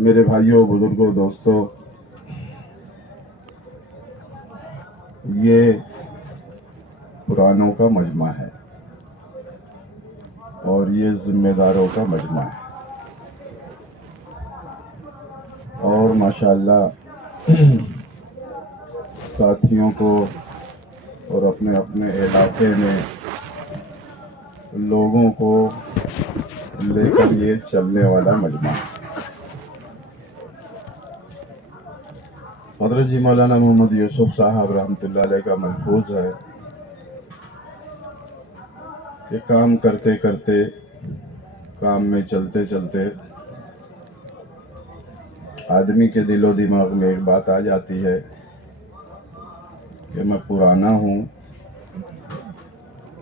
میرے بھائیوں، بزرگوں، دوستوں، یہ پرانوں کا مجمع ہے اور یہ ذمہ داروں کا مجمع ہے، اور ماشاءاللہ ساتھیوں کو اور اپنے اپنے علاقے میں لوگوں کو لے کر یہ چلنے والا مجمع ہے۔ حضرت جی مولانا محمد یوسف صاحب رحمۃ اللہ علیہ کا ملفوظ ہے کہ کام کرتے کرتے، کام میں چلتے چلتے آدمی کے دل و دماغ میں ایک بات آ جاتی ہے کہ میں پرانا ہوں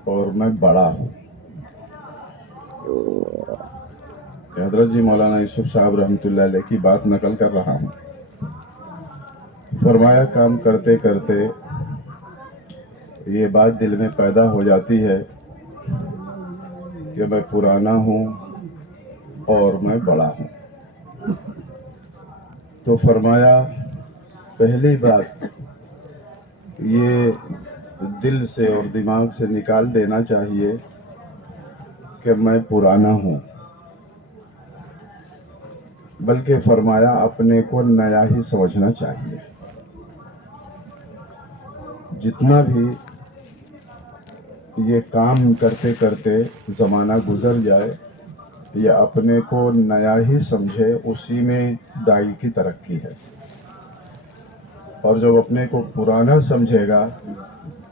اور میں بڑا ہوں۔ حضرت جی مولانا یوسف صاحب رحمۃ اللہ علیہ کی بات نقل کر رہا ہوں۔ فرمایا کام کرتے کرتے یہ بات دل میں پیدا ہو جاتی ہے کہ میں پرانا ہوں اور میں بڑا ہوں۔ تو فرمایا پہلی بات یہ دل سے اور دماغ سے نکال دینا چاہیے کہ میں پرانا ہوں، بلکہ فرمایا اپنے کو نیا ہی سمجھنا چاہیے۔ جتنا بھی یہ کام کرتے کرتے زمانہ گزر جائے، یہ اپنے کو نیا ہی سمجھے، اسی میں دائی کی ترقی ہے۔ اور جب اپنے کو پرانا سمجھے گا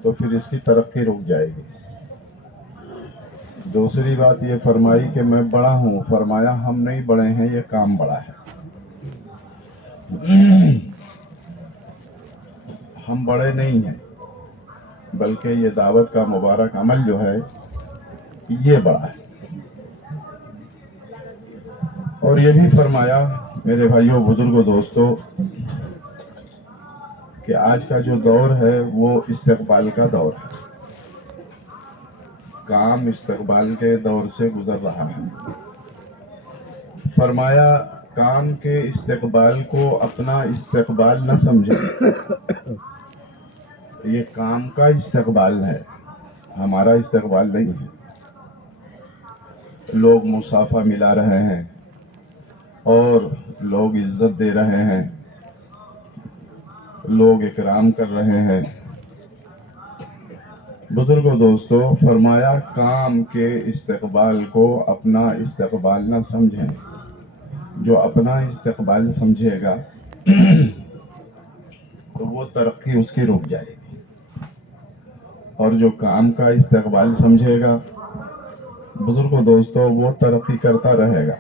تو پھر اس کی ترقی رک جائے گی۔ دوسری بات یہ فرمائی کہ میں بڑا ہوں، فرمایا ہم نہیں بڑے ہیں، یہ کام بڑا ہے۔ ہم بڑے نہیں ہیں، بلکہ یہ دعوت کا مبارک عمل جو ہے یہ بڑا ہے۔ اور یہ بھی فرمایا میرے بھائیوں، بزرگوں، دوستوں، کہ آج کا جو دور ہے وہ استقبال کا دور ہے۔ کام استقبال کے دور سے گزر رہا ہے۔ فرمایا کام کے استقبال کو اپنا استقبال نہ سمجھیں، یہ کام کا استقبال ہے، ہمارا استقبال نہیں ہے۔ لوگ مصافحہ ملا رہے ہیں اور لوگ عزت دے رہے ہیں، لوگ اکرام کر رہے ہیں۔ بزرگوں، دوستوں، فرمایا کام کے استقبال کو اپنا استقبال نہ سمجھیں۔ جو اپنا استقبال سمجھے گا تو وہ ترقی اس کی رک جائے گی، اور جو کام کا استقبال سمجھے گا بزرگوں، دوستوں، وہ ترقی کرتا رہے گا۔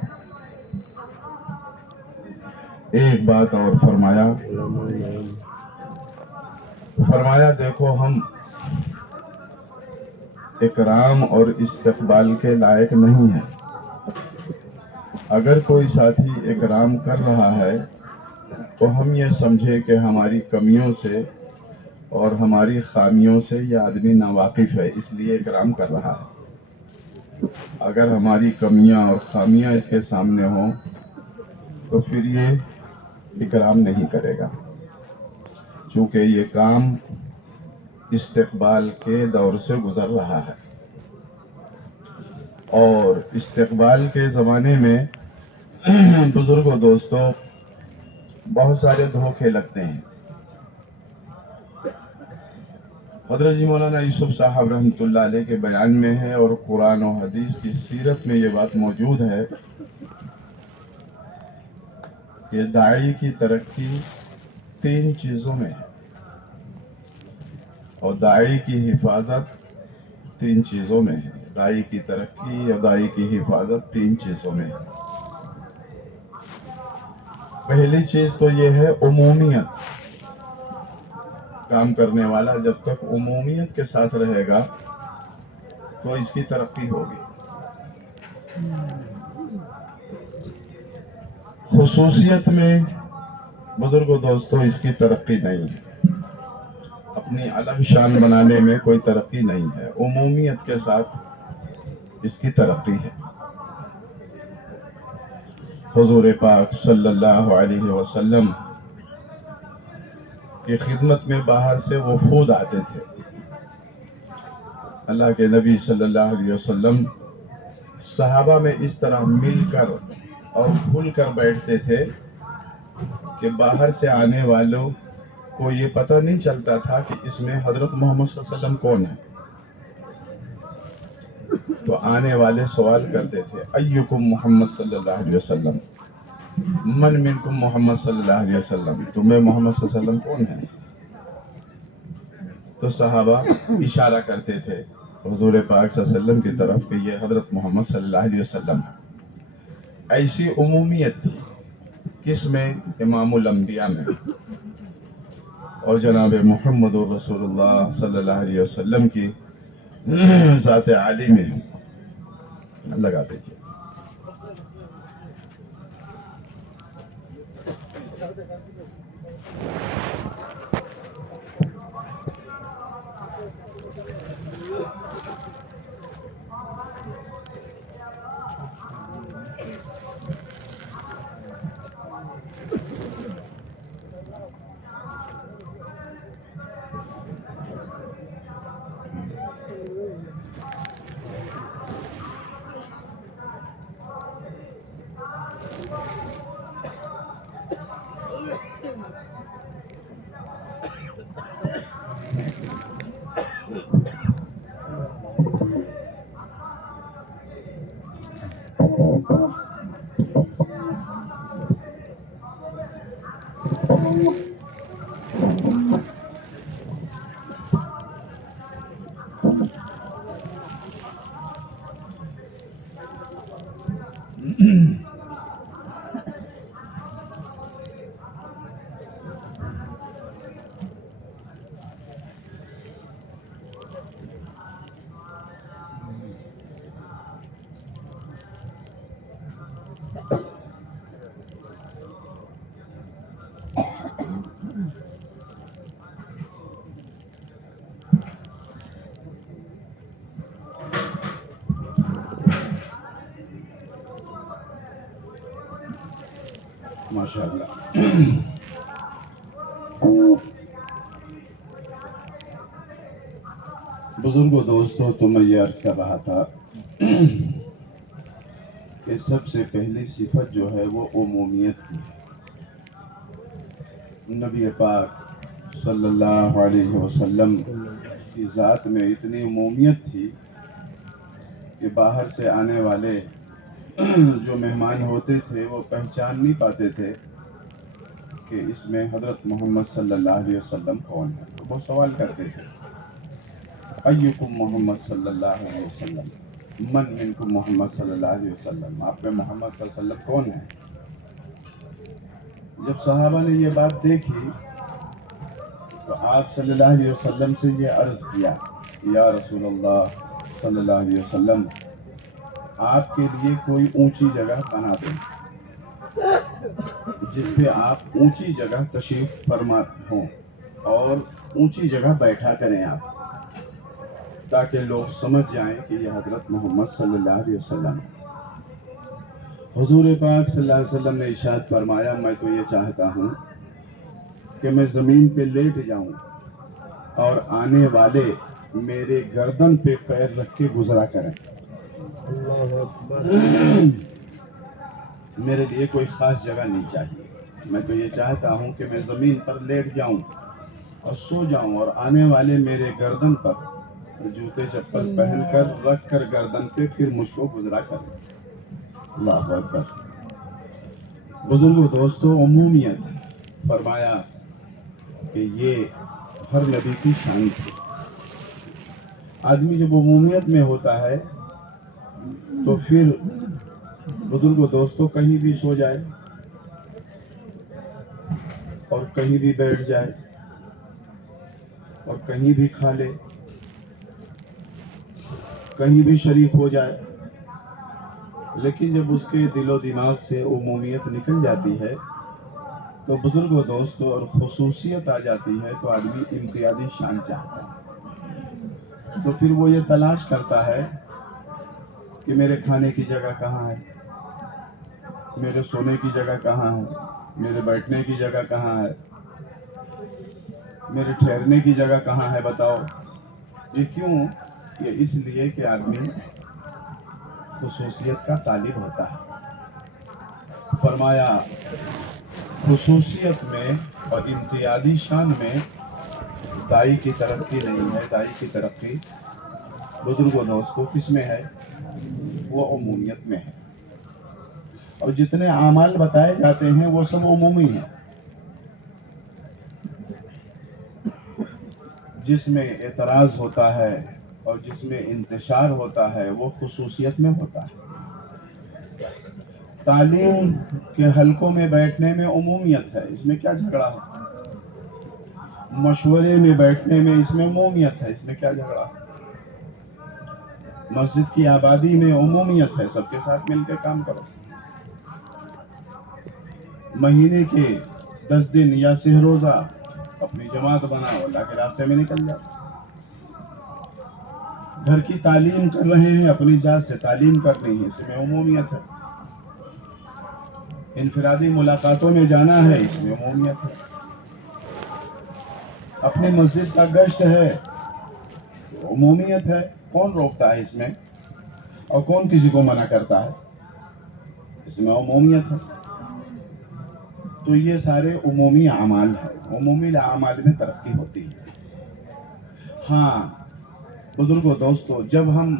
ایک بات اور فرمایا دیکھو ہم اکرام اور استقبال کے لائق نہیں ہیں۔ اگر کوئی ساتھی اکرام کر رہا ہے تو ہم یہ سمجھے کہ ہماری کمیوں سے اور ہماری خامیوں سے یہ آدمی ناواقف ہے، اس لیے اکرام کر رہا ہے۔ اگر ہماری کمیاں اور خامیاں اس کے سامنے ہوں تو پھر یہ اکرام نہیں کرے گا، چونکہ یہ کام استقبال کے دور سے گزر رہا ہے۔ اور استقبال کے زمانے میں بزرگوں، دوستوں، بہت سارے دھوکے لگتے ہیں۔ حضرت جی مولانا یوسف صاحب رحمۃ اللہ علیہ کے بیان میں ہے اور قرآن و حدیث کی سیرت میں یہ بات موجود ہے کہ داعی کی ترقی 3 چیزوں میں ہے، اور داعی کی حفاظت 3 چیزوں میں ہے۔ داعی کی ترقی اور داعی کی حفاظت 3 چیزوں میں ہے۔ پہلی چیز تو یہ ہے عمومیت۔ کام کرنے والا جب تک عمومیت کے ساتھ رہے گا تو اس کی ترقی ہوگی۔ خصوصیت میں بزرگوں، دوستوں، اس کی ترقی نہیں ہے۔ اپنی الگ شان بنانے میں کوئی ترقی نہیں ہے، عمومیت کے ساتھ اس کی ترقی ہے۔ حضور پاک صلی اللہ علیہ وسلم کی خدمت میں باہر سے وفود آتے تھے. اللہ کے نبی صلی اللہ علیہ وسلم صحابہ میں اس طرح مل کر اور کھل کر بیٹھتے تھے کہ باہر سے آنے والوں کو یہ پتہ نہیں چلتا تھا کہ اس میں حضرت محمد صلی اللہ علیہ وسلم کون ہے. تو آنے والے سوال کرتے تھے ایکم محمد صلی اللہ علیہ وسلم، من منکم محمد صلی اللہ علیہ وسلم، تمہیں محمد صلی اللہ علیہ وسلم کون ہے؟ تو صحابہ اشارہ کرتے تھے حضور پاک صلی اللہ علیہ وسلم کی طرف کہ یہ حضرت محمد صلی اللہ علیہ وسلم ہے. ایسی عمومیت تھی کس میں؟ امام الانبیاء میں اور جناب محمد رسول اللہ صلی اللہ علیہ وسلم کی ذات عالی میں. لگا دیجیے. ماشاء اللہ. بزرگوں دوستوں، تو میں یہ عرض کر رہا تھا کہ سب سے پہلی صفت جو ہے وہ عمومیت کی ہے. نبی پاک صلی اللہ علیہ وسلم کی ذات میں اتنی عمومیت تھی کہ باہر سے آنے والے جو مہمان ہوتے تھے وہ پہچان نہیں پاتے تھے کہ اس میں حضرت محمد صلی اللہ علیہ وسلم کون ہے. تو وہ سوال کرتے تھے ایکم محمد صلی اللہ علیہ وسلم، من منکم محمد صلی اللہ علیہ وسلم، آپ میں محمد صلی اللہ علیہ وسلم کون ہے؟ جب صحابہ نے یہ بات دیکھی تو آپ صلی اللہ علیہ وسلم سے یہ عرض کیا یا رسول اللہ صلی اللہ علیہ وسلم، آپ کے لیے کوئی اونچی جگہ بنا دیں جس پہ آپ اونچی جگہ تشریف فرما ہوں اور اونچی جگہ بیٹھا کریں آپ، تاکہ لوگ سمجھ جائیں کہ یہ حضرت محمد صلی اللہ علیہ وسلم. حضور پاک صلی اللہ علیہ وسلم نے ارشاد فرمایا میں تو یہ چاہتا ہوں کہ میں زمین پہ لیٹ جاؤں اور آنے والے میرے گردن پہ پیر رکھ کے گزرا کریں. میرے لیے کوئی خاص جگہ نہیں چاہیے، میں تو یہ چاہتا ہوں کہ میں زمین پر لیٹ جاؤں اور سو جاؤں اور آنے والے میرے گردن پر جوتے چپل پہن کر رکھ کر گردن پہ پھر مجھ کو گزرا کریں. اللہ اکبر. بزرگوں دوستوں، عمومیت فرمایا کہ یہ ہر نبی کی شان تھی. آدمی جب عمومیت میں ہوتا ہے تو پھر بزرگوں دوستوں کہیں بھی سو جائے اور کہیں بھی بیٹھ جائے اور کہیں بھی کھا لے، کہیں بھی شریک ہو جائے، لیکن جب اس کے دل و دماغ سے عمومیت نکل جاتی ہے تو بزرگوں دوستوں اور خصوصیت آ جاتی ہے تو آدمی امتیازی شان چاہتا ہے. تو پھر وہ یہ تلاش کرتا ہے کہ میرے کھانے کی جگہ کہاں ہے، میرے سونے کی جگہ کہاں ہے، میرے بیٹھنے کی جگہ کہاں ہے، میرے ٹھہرنے کی جگہ کہاں ہے، بتاؤ؟ یہ کیوں؟ یہ اس لیے کہ آدمی خصوصیت کا طالب ہوتا ہے۔ فرمایا خصوصیت میں اور امتیازی شان میں دائی کی ترقی نہیں ہے، دائی کی ترقی بزرگ و دوستو کس میں ہے؟ وہ عمومیت میں ہے۔ اور جتنے اعمال بتائے جاتے ہیں وہ سب عمومی ہیں، جس میں اعتراض ہوتا ہے اور جس میں انتشار ہوتا ہے وہ خصوصیت میں ہوتا ہے۔ تعلیم کے حلقوں میں بیٹھنے میں عمومیت ہے، اس میں کیا جھگڑا ہے؟ مشورے میں بیٹھنے میں اس میں عمومیت ہے، اس میں کیا جھگڑا ہے؟ مسجد کی آبادی میں عمومیت ہے، سب کے ساتھ مل کے کام کرو۔ مہینے کے 10 دن یا 6 روزہ اپنی جماعت بناؤ، اللہ کے راستے میں نکل جاؤ۔ گھر کی تعلیم کر رہے ہیں، اپنی ذات سے تعلیم کرنی ہے، اس میں عمومیت ہے۔ انفرادی ملاقاتوں میں جانا ہے، اس میں عمومیت ہے۔ اپنی مسجد کا گشت ہے، عمومیت ہے۔ کون روکتا ہے اس میں؟ اور کون کسی کو منع کرتا ہے؟ اس میں عمومیت ہے۔ تو یہ سارے عمومی اعمال ہیں، عمومی اعمال میں ترقی ہوتی ہے۔ ہاں بزرگوں دوستو، جب ہم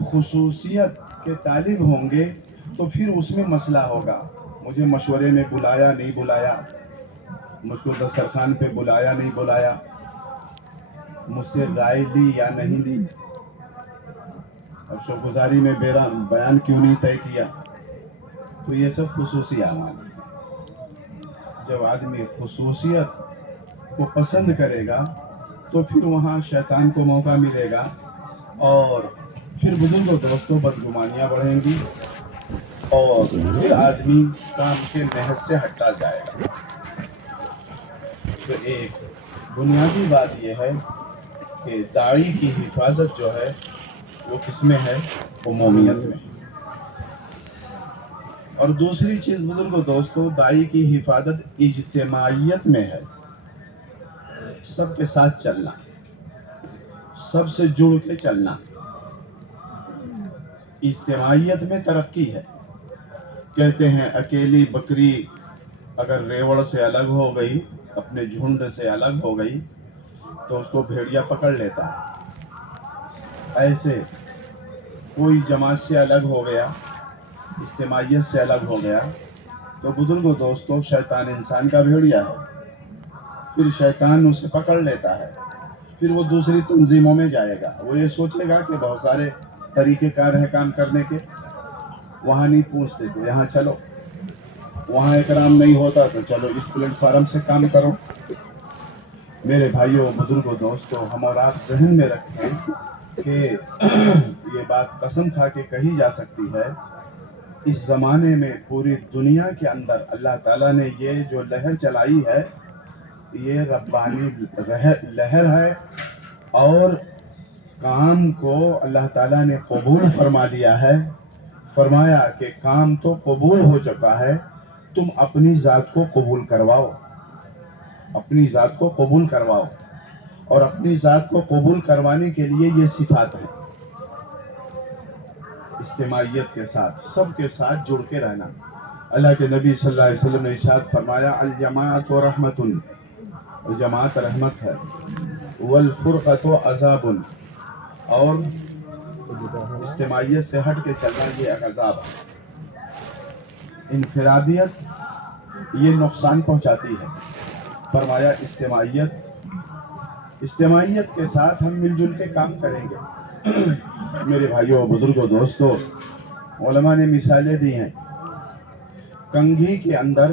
خصوصیت کے طالب ہوں گے تو پھر اس میں مسئلہ ہوگا، مجھے مشورے میں بلایا نہیں بلایا، مجھ کو دسترخوان پہ بلایا نہیں بلایا، مجھ سے رائے لی یا نہیں لی، افسر گزاری میں بیان کیوں نہیں طے کیا۔ تو یہ سب خصوصی اعمال ہیں۔ جب آدمی خصوصیت کو پسند کرے گا تو پھر وہاں شیطان کو موقع ملے گا، اور پھر بزرگوں دوستوں بدگمانیاں بڑھیں گی، اور پھر آدمی کام کے نہج سے ہٹا جائے گا۔ تو ایک بنیادی بات یہ ہے کہ داعی کی حفاظت جو ہے وہ کس میں ہے؟ عمومیت میں۔ اور دوسری چیز بزرگوں دوستوں، داعی کی حفاظت اجتماعیت میں ہے، سب کے ساتھ چلنا، سب سے جڑ کے چلنا، اجتماعیت میں ترقی ہے۔ کہتے ہیں اکیلی بکری اگر ریوڑ سے الگ ہو گئی، اپنے جھنڈ سے الگ ہو گئی تو اس کو بھیڑیا پکڑ لیتا ہے۔ ایسے کوئی جماعت سے الگ ہو گیا، اجتماعیت سے الگ ہو گیا تو بزرگوں دوستوں شیطان انسان کا بھیڑیا ہے، پھر شیطان اسے پکڑ لیتا ہے، پھر وہ دوسری تنظیموں میں جائے گا، وہ یہ سوچے گا کہ بہت سارے طریقہ کار ہیں کام کرنے کے، وہاں نہیں پوچھتے تو یہاں چلو، وہاں اکرام نہیں ہوتا تو چلو اس پلیٹ فارم سے کام کرو۔ میرے بھائیوں بزرگوں دوستوں، ہم اور آپ ذہن میں رکھیں کہ یہ بات قسم کھا کے کہی جا سکتی ہے، اس زمانے میں پوری دنیا کے اندر اللہ تعالیٰ نے یہ جو لہر چلائی ہے یہ ربانی لہر ہے، اور کام کو اللہ تعالیٰ نے قبول فرما لیا ہے۔ فرمایا کہ کام تو قبول ہو چکا ہے، تم اپنی ذات کو قبول کرواؤ، اپنی ذات کو قبول کرواؤ، اور اپنی ذات کو قبول کروانے کے لیے یہ صفات ہیں، اجتماعیت کے ساتھ، سب کے ساتھ جڑ کے رہنا۔ اللہ کے نبی صلی اللہ علیہ وسلم نے ارشاد فرمایا الجماعت رحمت، جماعت رحمت ہے، والفرقۃ عذاب، اور اجتماعیت سے ہٹ کے چلنا یہ ایک عذاب ہے۔ انفرادیت یہ نقصان پہنچاتی ہے، فرمایا اجتماعیت کے ساتھ ہم مل جل کے کام کریں گے۔ میرے بھائیوں بزرگوں دوستوں، علماء نے مثالیں دی ہیں، کنگھی کے اندر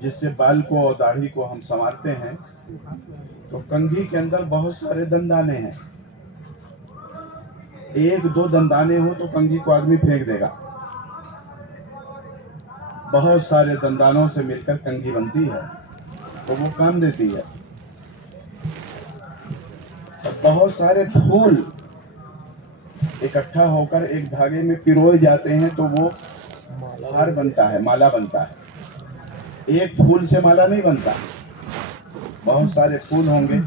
جس سے بال کو اور داڑھی کو ہم سنوارتے ہیں، تو کنگھی کے اندر بہت سارے دندانے ہیں، ایک دو دندانے ہو تو کنگھی کو آدمی پھینک دے گا، بہت سارے دندانوں سے مل کر کنگھی بنتی ہے تو وہ کام دیتی ہے۔ بہت سارے پھول اکٹھا ہو کر ایک دھاگے میں پروئے جاتے ہیں تو وہ ہار بنتا ہے، مالا بنتا ہے. ایک پھول سے مالا نہیں بنتا، بہت سارے پھول ہوں گے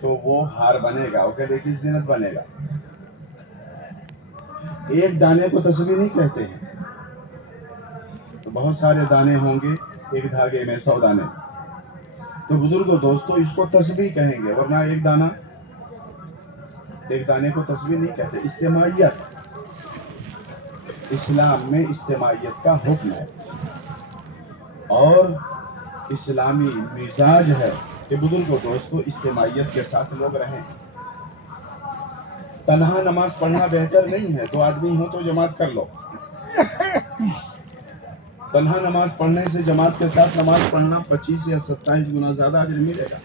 تو وہ ہار بنے گا، وہ گلے کی زینت بنے گا. ایک دانے کو تسبیح نہیں کہتے ہیں، تو بہت سارے دانے ہوں گے، ایک دھاگے میں 100 دانے. تو بزرگوں دوستو اس کو تسبیح کہیں گے، ورنہ ایک دانے کو تسبیح نہیں کہتے. اجتماعیت، اسلام میں اجتماعیت کا حکم ہے، اور اسلامی مزاج ہے کہ بزرگوں دوستو اجتماعیت کے ساتھ لوگ رہیں. تنہا نماز پڑھنا بہتر نہیں ہے، 2 آدمی ہوں تو جماعت کر لو. تنہا نماز پڑھنے سے جماعت کے ساتھ نماز پڑھنا 25 یا 27 گنا زیادہ اجر ملے گا.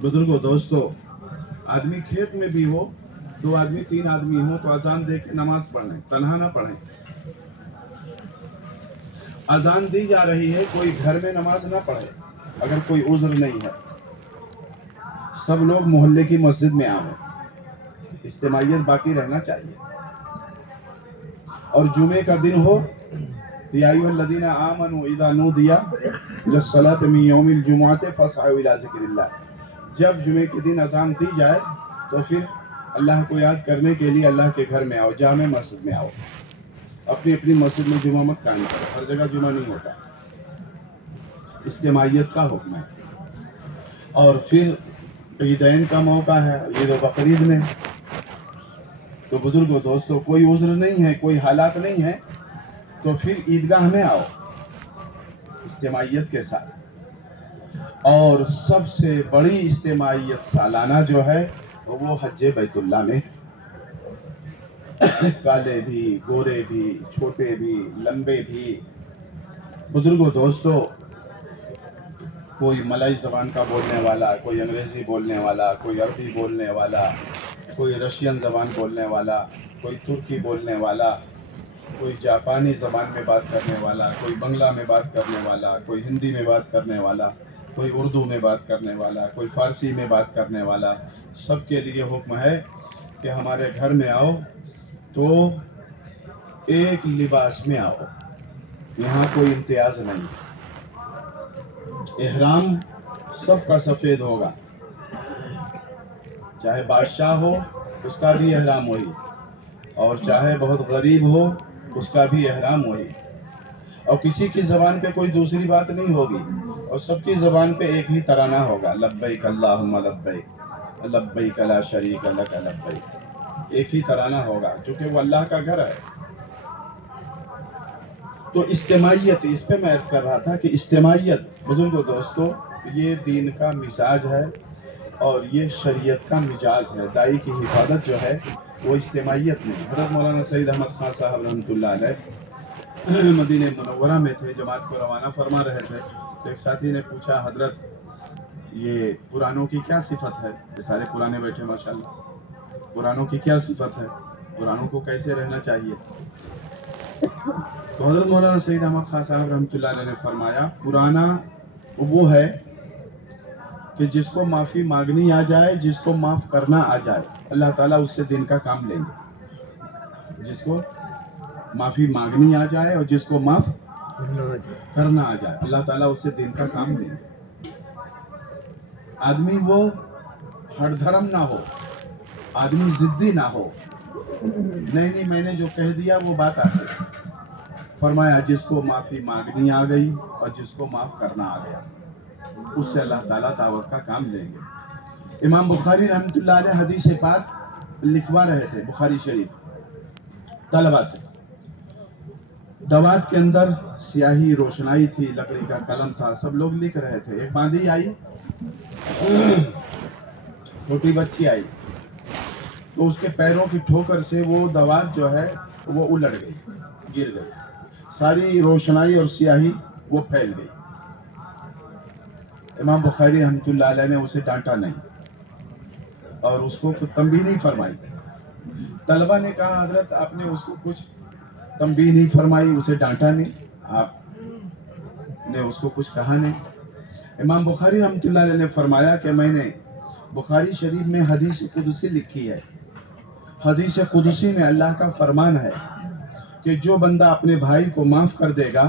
بزرگوں دوستو آدمی کھیت میں بھی ہو، 2 آدمی 3 آدمی ہوں تو اذان دے کے نماز پڑھیں، تنہا نہ پڑھیں. اذان دی جا رہی ہے، کوئی گھر میں نماز نہ پڑھے اگر کوئی عذر نہیں ہے. سب لوگ محلے کی مسجد میں آئیں، اجتماعیت باقی رہنا چاہیے. اور جمعے کا دن ہو، یا ایھا الذین آمنوا اذا نودی للصلاۃ من یوم الجمعۃ فاسعوا الی ذکر اللہ. جب جمعے کے دن اذان دی جائے تو پھر اللہ کو یاد کرنے کے لیے اللہ کے گھر میں آؤ، جامع مسجد میں آؤ. اپنی اپنی مسجد میں جمعہ مت قائم کرو، ہر جگہ جمعہ نہیں ہوتا. اجتماعیت کا حکم ہے. اور پھر عیدین کا موقع ہے، عید و بقرعید میں، تو بزرگوں دوستو کوئی عذر نہیں ہے، کوئی حالات نہیں ہے تو پھر عیدگاہ میں آؤ اجتماعیت کے ساتھ. اور سب سے بڑی اجتماعیت سالانہ جو ہے وہ حج بیت اللہ میں. کالے بھی، گورے بھی، چھوٹے بھی، لمبے بھی. بزرگوں دوستو کوئی ملائی زبان کا بولنے والا، کوئی انگریزی بولنے والا، کوئی عربی بولنے والا، کوئی رشین زبان بولنے والا، کوئی ترکی بولنے والا، کوئی جاپانی زبان میں بات کرنے والا، کوئی بنگلہ میں بات کرنے والا، کوئی ہندی میں بات کرنے والا، کوئی اردو میں بات کرنے والا، کوئی فارسی میں بات کرنے والا. سب کے لیے حکم ہے کہ ہمارے گھر میں آؤ تو ایک لباس میں آؤ، یہاں کوئی امتیاز نہیں. احرام سب کا سفید ہوگا، چاہے بادشاہ ہو اس کا بھی احرام وہی، اور چاہے بہت غریب ہو اس کا بھی احرام وہی. اور کسی کی زبان پہ کوئی دوسری بات نہیں ہوگی، اور سب کی زبان پہ ایک ہی ترانہ ہوگا، لبیک اللہم لبیک لبیک لا شریک لک لبیک. ایک ہی ترانہ ہوگا چونکہ وہ اللہ کا گھر ہے. تو اجتماعیت، اس پہ میں عرض کر رہا تھا کہ اجتماعیت بزرگوں دوستو یہ دین کا مزاج ہے اور یہ شریعت کا مزاج ہے. دائی کی حفاظت جو ہے وہ اجتماعیت میں. حضرت مولانا سعید احمد خان صاحب رحمۃ اللہ علیہ مدینہ منورہ میں تھے، جماعت کو روانہ فرما رہے تھے. ایک ساتھی نے پوچھا حضرت یہ پرانوں کی کیا صفت ہے؟ یہ سارے پرانے بیٹھے ماشاءاللہ، پرانوں کی کیا صفت ہے، پرانوں کو کیسے رہنا چاہیے؟ تو حضرت مولانا سعید احمد خان صاحب رحمۃ اللہ علیہ نے فرمایا پرانا وہ ہے کہ جس کو معافی مانگنی آ جائے، جس کو معاف کرنا آ جائے، اللہ تعالیٰ اس سے دین کا کام لیں گے. جس کو معافی مانگنی آ جائے اور جس کو معاف کرنا آ جائے، اللہ تعالیٰ اس سے دین کا کام لیں گے. آدمی وہ ہر دھرم نہ ہو، آدمی ضدی نہ ہو، نہیں میں نے جو کہہ دیا وہ بات آتی. فرمایا جس کو معافی مانگنی آ گئی اور جس کو معاف کرنا آ گیا، اس سے اللہ تعالیٰ دعوت کا کام لیں گے. امام بخاری رحمۃ اللہ علیہ حدیث پاک لکھوا رہے تھے بخاری شریف طلبہ سے. دوات کے اندر سیاہی روشنائی تھی، لکڑی کا قلم تھا، سب لوگ لکھ رہے تھے. ایک باندھی آئی، چھوٹی بچی آئی، تو اس کے پیروں کی ٹھوکر سے وہ دوات جو ہے وہ الٹ گئی، گر گئی. ساری روشنائی اور سیاہی وہ پھیل گئی. امام بخاری رحمۃ اللہ علیہ نے اسے ڈانٹا نہیں اور اس کو کچھ تنبیہ نہیں فرمائی. طلبہ نے کہا حضرت آپ نے اس کو کچھ تنبیہ نہیں فرمائی، اسے ڈانٹا نہیں، آپ نے اس کو کچھ کہا نہیں. امام بخاری رحمۃ اللہ علیہ نے فرمایا کہ میں نے بخاری شریف میں حدیث قدسی لکھی ہے حدیث قدسی میں اللہ کا فرمان ہے کہ جو بندہ اپنے بھائی کو معاف کر دے گا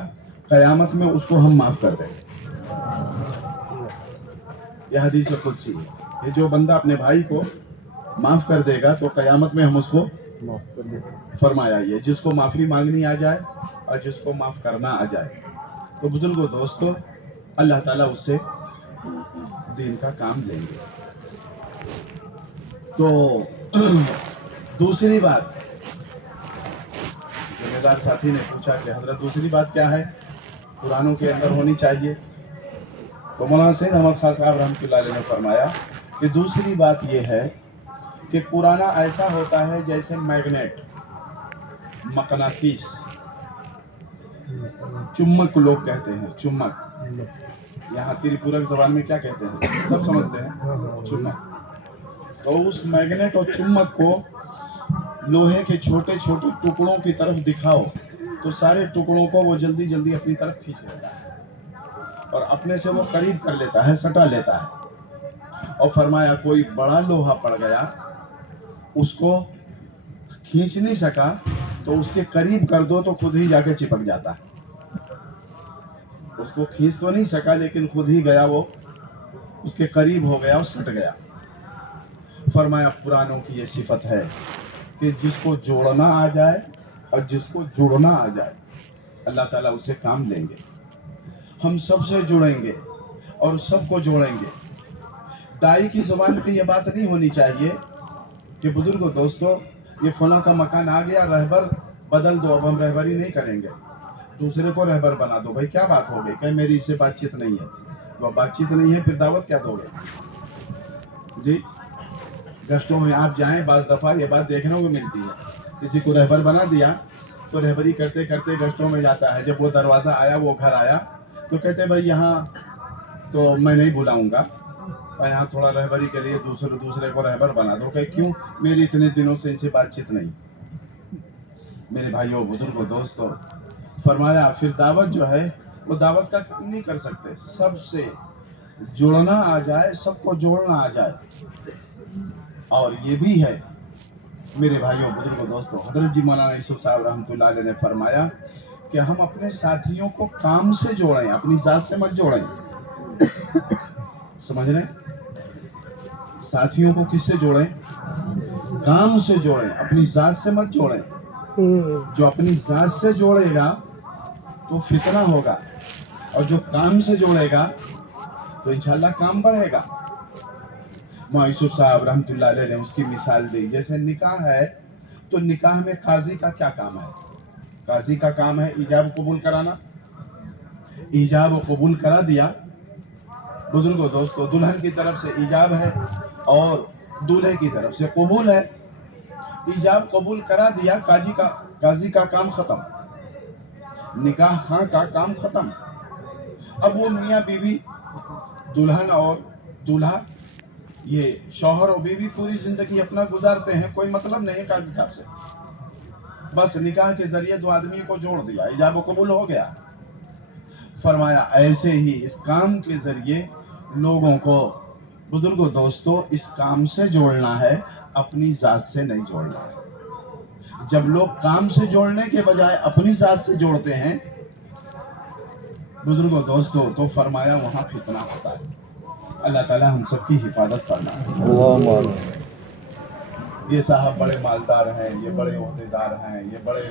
قیامت میں اس کو ہم معاف کر دیں گے. یہ حدیث قدسی ہے کہ جو بندہ اپنے بھائی کو معاف کر دے گا تو قیامت میں ہم اس کو معاف کر دیں گے. فرمایا یہ جس کو معافی مانگنی آ جائے اور جس کو معاف کرنا آ جائے. تو بزرگوں دوستو اللہ تعالیٰ اس سے دین کا کام لیں گے. تو دوسری بات ذمہ دار ساتھی نے پوچھا کہ حضرت دوسری بات کیا ہے قرآنوں کے اندر ہونی چاہیے. تو مولانا سید احمد خان صاحب رحمۃ اللہ علیہ نے فرمایا کہ دوسری بات یہ ہے کہ قرآن ایسا ہوتا ہے جیسے میگنیٹ مقناطیس چمک لوگ کہتے ہیں. چمک یہاں تریپورک زبان میں کیا کہتے ہیں سب سمجھتے ہیں چمک. تو اس میگنیٹ اور چمک کو لوہے کے چھوٹے چھوٹے ٹکڑوں کی طرف دکھاؤ تو سارے ٹکڑوں کو وہ جلدی جلدی اپنی طرف کھینچ لیتا ہے اور اپنے سے وہ قریب کر لیتا ہے سٹا لیتا ہے. اور فرمایا کوئی بڑا لوہا پڑ گیا اس کو کھینچ نہیں سکا تو اس کے قریب کر دو تو خود ہی جا کے چپک جاتا ہے. اس کو کھینچ تو نہیں سکا لیکن خود ہی گیا وہ اس کے قریب ہو گیا اور سٹ گیا. فرمایا قرآنوں کی یہ صفت ہے کہ جس کو جوڑنا آ جائے اور جس کو جڑنا آ جائے اللہ تعالیٰ اسے کام لیں گے. ہم سب سے جڑیں گے اور سب کو جوڑیں گے. دائی کی زبان پہ یہ بات نہیں ہونی چاہیے کہ بزرگوں دوستو یہ فلاں کا مکان آ گیا رہبر بدل دو اب ہم رہبری نہیں کریں گے دوسرے کو رہبر بنا دو. بھائی کیا بات ہوگی کہ میری اس سے بات چیت نہیں ہے. وہ بات چیت نہیں ہے پھر دعوت کیا دو گے جی. گشتوں میں آپ جائیں بعض دفعہ یہ بات دیکھنے کو ملتی ہے کسی کو رہبر بنا دیا تو رہبری کرتے کرتے گشتوں میں جاتا ہے. جب وہ دروازہ آیا وہ گھر آیا تو کہتے بھائی یہاں تو میں نہیں بلاؤں گا اور یہاں تھوڑا رہبری کے لیے دوسرے کو رہبر بنا دو. کہ کیوں میری اتنے دنوں سے ان سے بات چیت نہیں. میرے بھائیوں بزرگوں دوستوں فرمایا پھر دعوت جو ہے وہ دعوت کا کام نہیں کر سکتے. سب سے جڑنا آ جائے سب کو جوڑنا آ جائے. اور یہ بھی ہے میرے بھائیوں بزرگوں دوستوں حضرت جی مولانا یوسف صاحب رحمۃ اللہ علیہ نے فرمایا کہ ہم اپنے ساتھیوں کو کام سے جوڑیں اپنی ذات سے مت جوڑیں. سمجھ رہے ساتھیوں کو کس سے جوڑیں کام سے جوڑیں اپنی ذات سے مت جوڑیں. جو اپنی ذات سے جوڑے گا تو فتنہ ہوگا اور جو کام سے جوڑے گا تو انشاءاللہ کام بڑھے گا. مولانا یوسف صاحب رحمۃ اللہ علیہ نے اس کی مثال دی. جیسے نکاح ہے تو نکاح میں قاضی کا کیا کام ہے. قاضی کا کام ہے ایجاب قبول کرانا. ایجاب قبول کرا دیا بزرگوں دوستوں دلہن کی طرف سے ایجاب ہے اور دولہے کی طرف سے قبول ہے. ایجاب قبول کرا دیا قاضی کا کام ختم. نکاح خاں کا کام ختم. اب وہ میاں بیوی دلہن اور دولہا یہ شوہر اور بیوی پوری زندگی اپنا گزارتے ہیں کوئی مطلب نہیں قاضی صاحب سے. بس نکاح کے ذریعے دو آدمی کو جوڑ دیا ایجاب و قبول ہو گیا. فرمایا ایسے ہی اس کام کے ذریعے لوگوں کو بزرگوں دوستوں اس کام سے جوڑنا ہے اپنی ذات سے نہیں جوڑنا ہے. جب لوگ کام سے جوڑنے کے بجائے اپنی ذات سے جوڑتے ہیں بزرگوں دوستوں تو فرمایا وہاں فتنہ ہوتا ہے. اللہ تعالی ہم سب کی حفاظت کرنا. یہ صاحب بڑے مالدار ہیں یہ بڑے عہدیدار ہیں یہ بڑے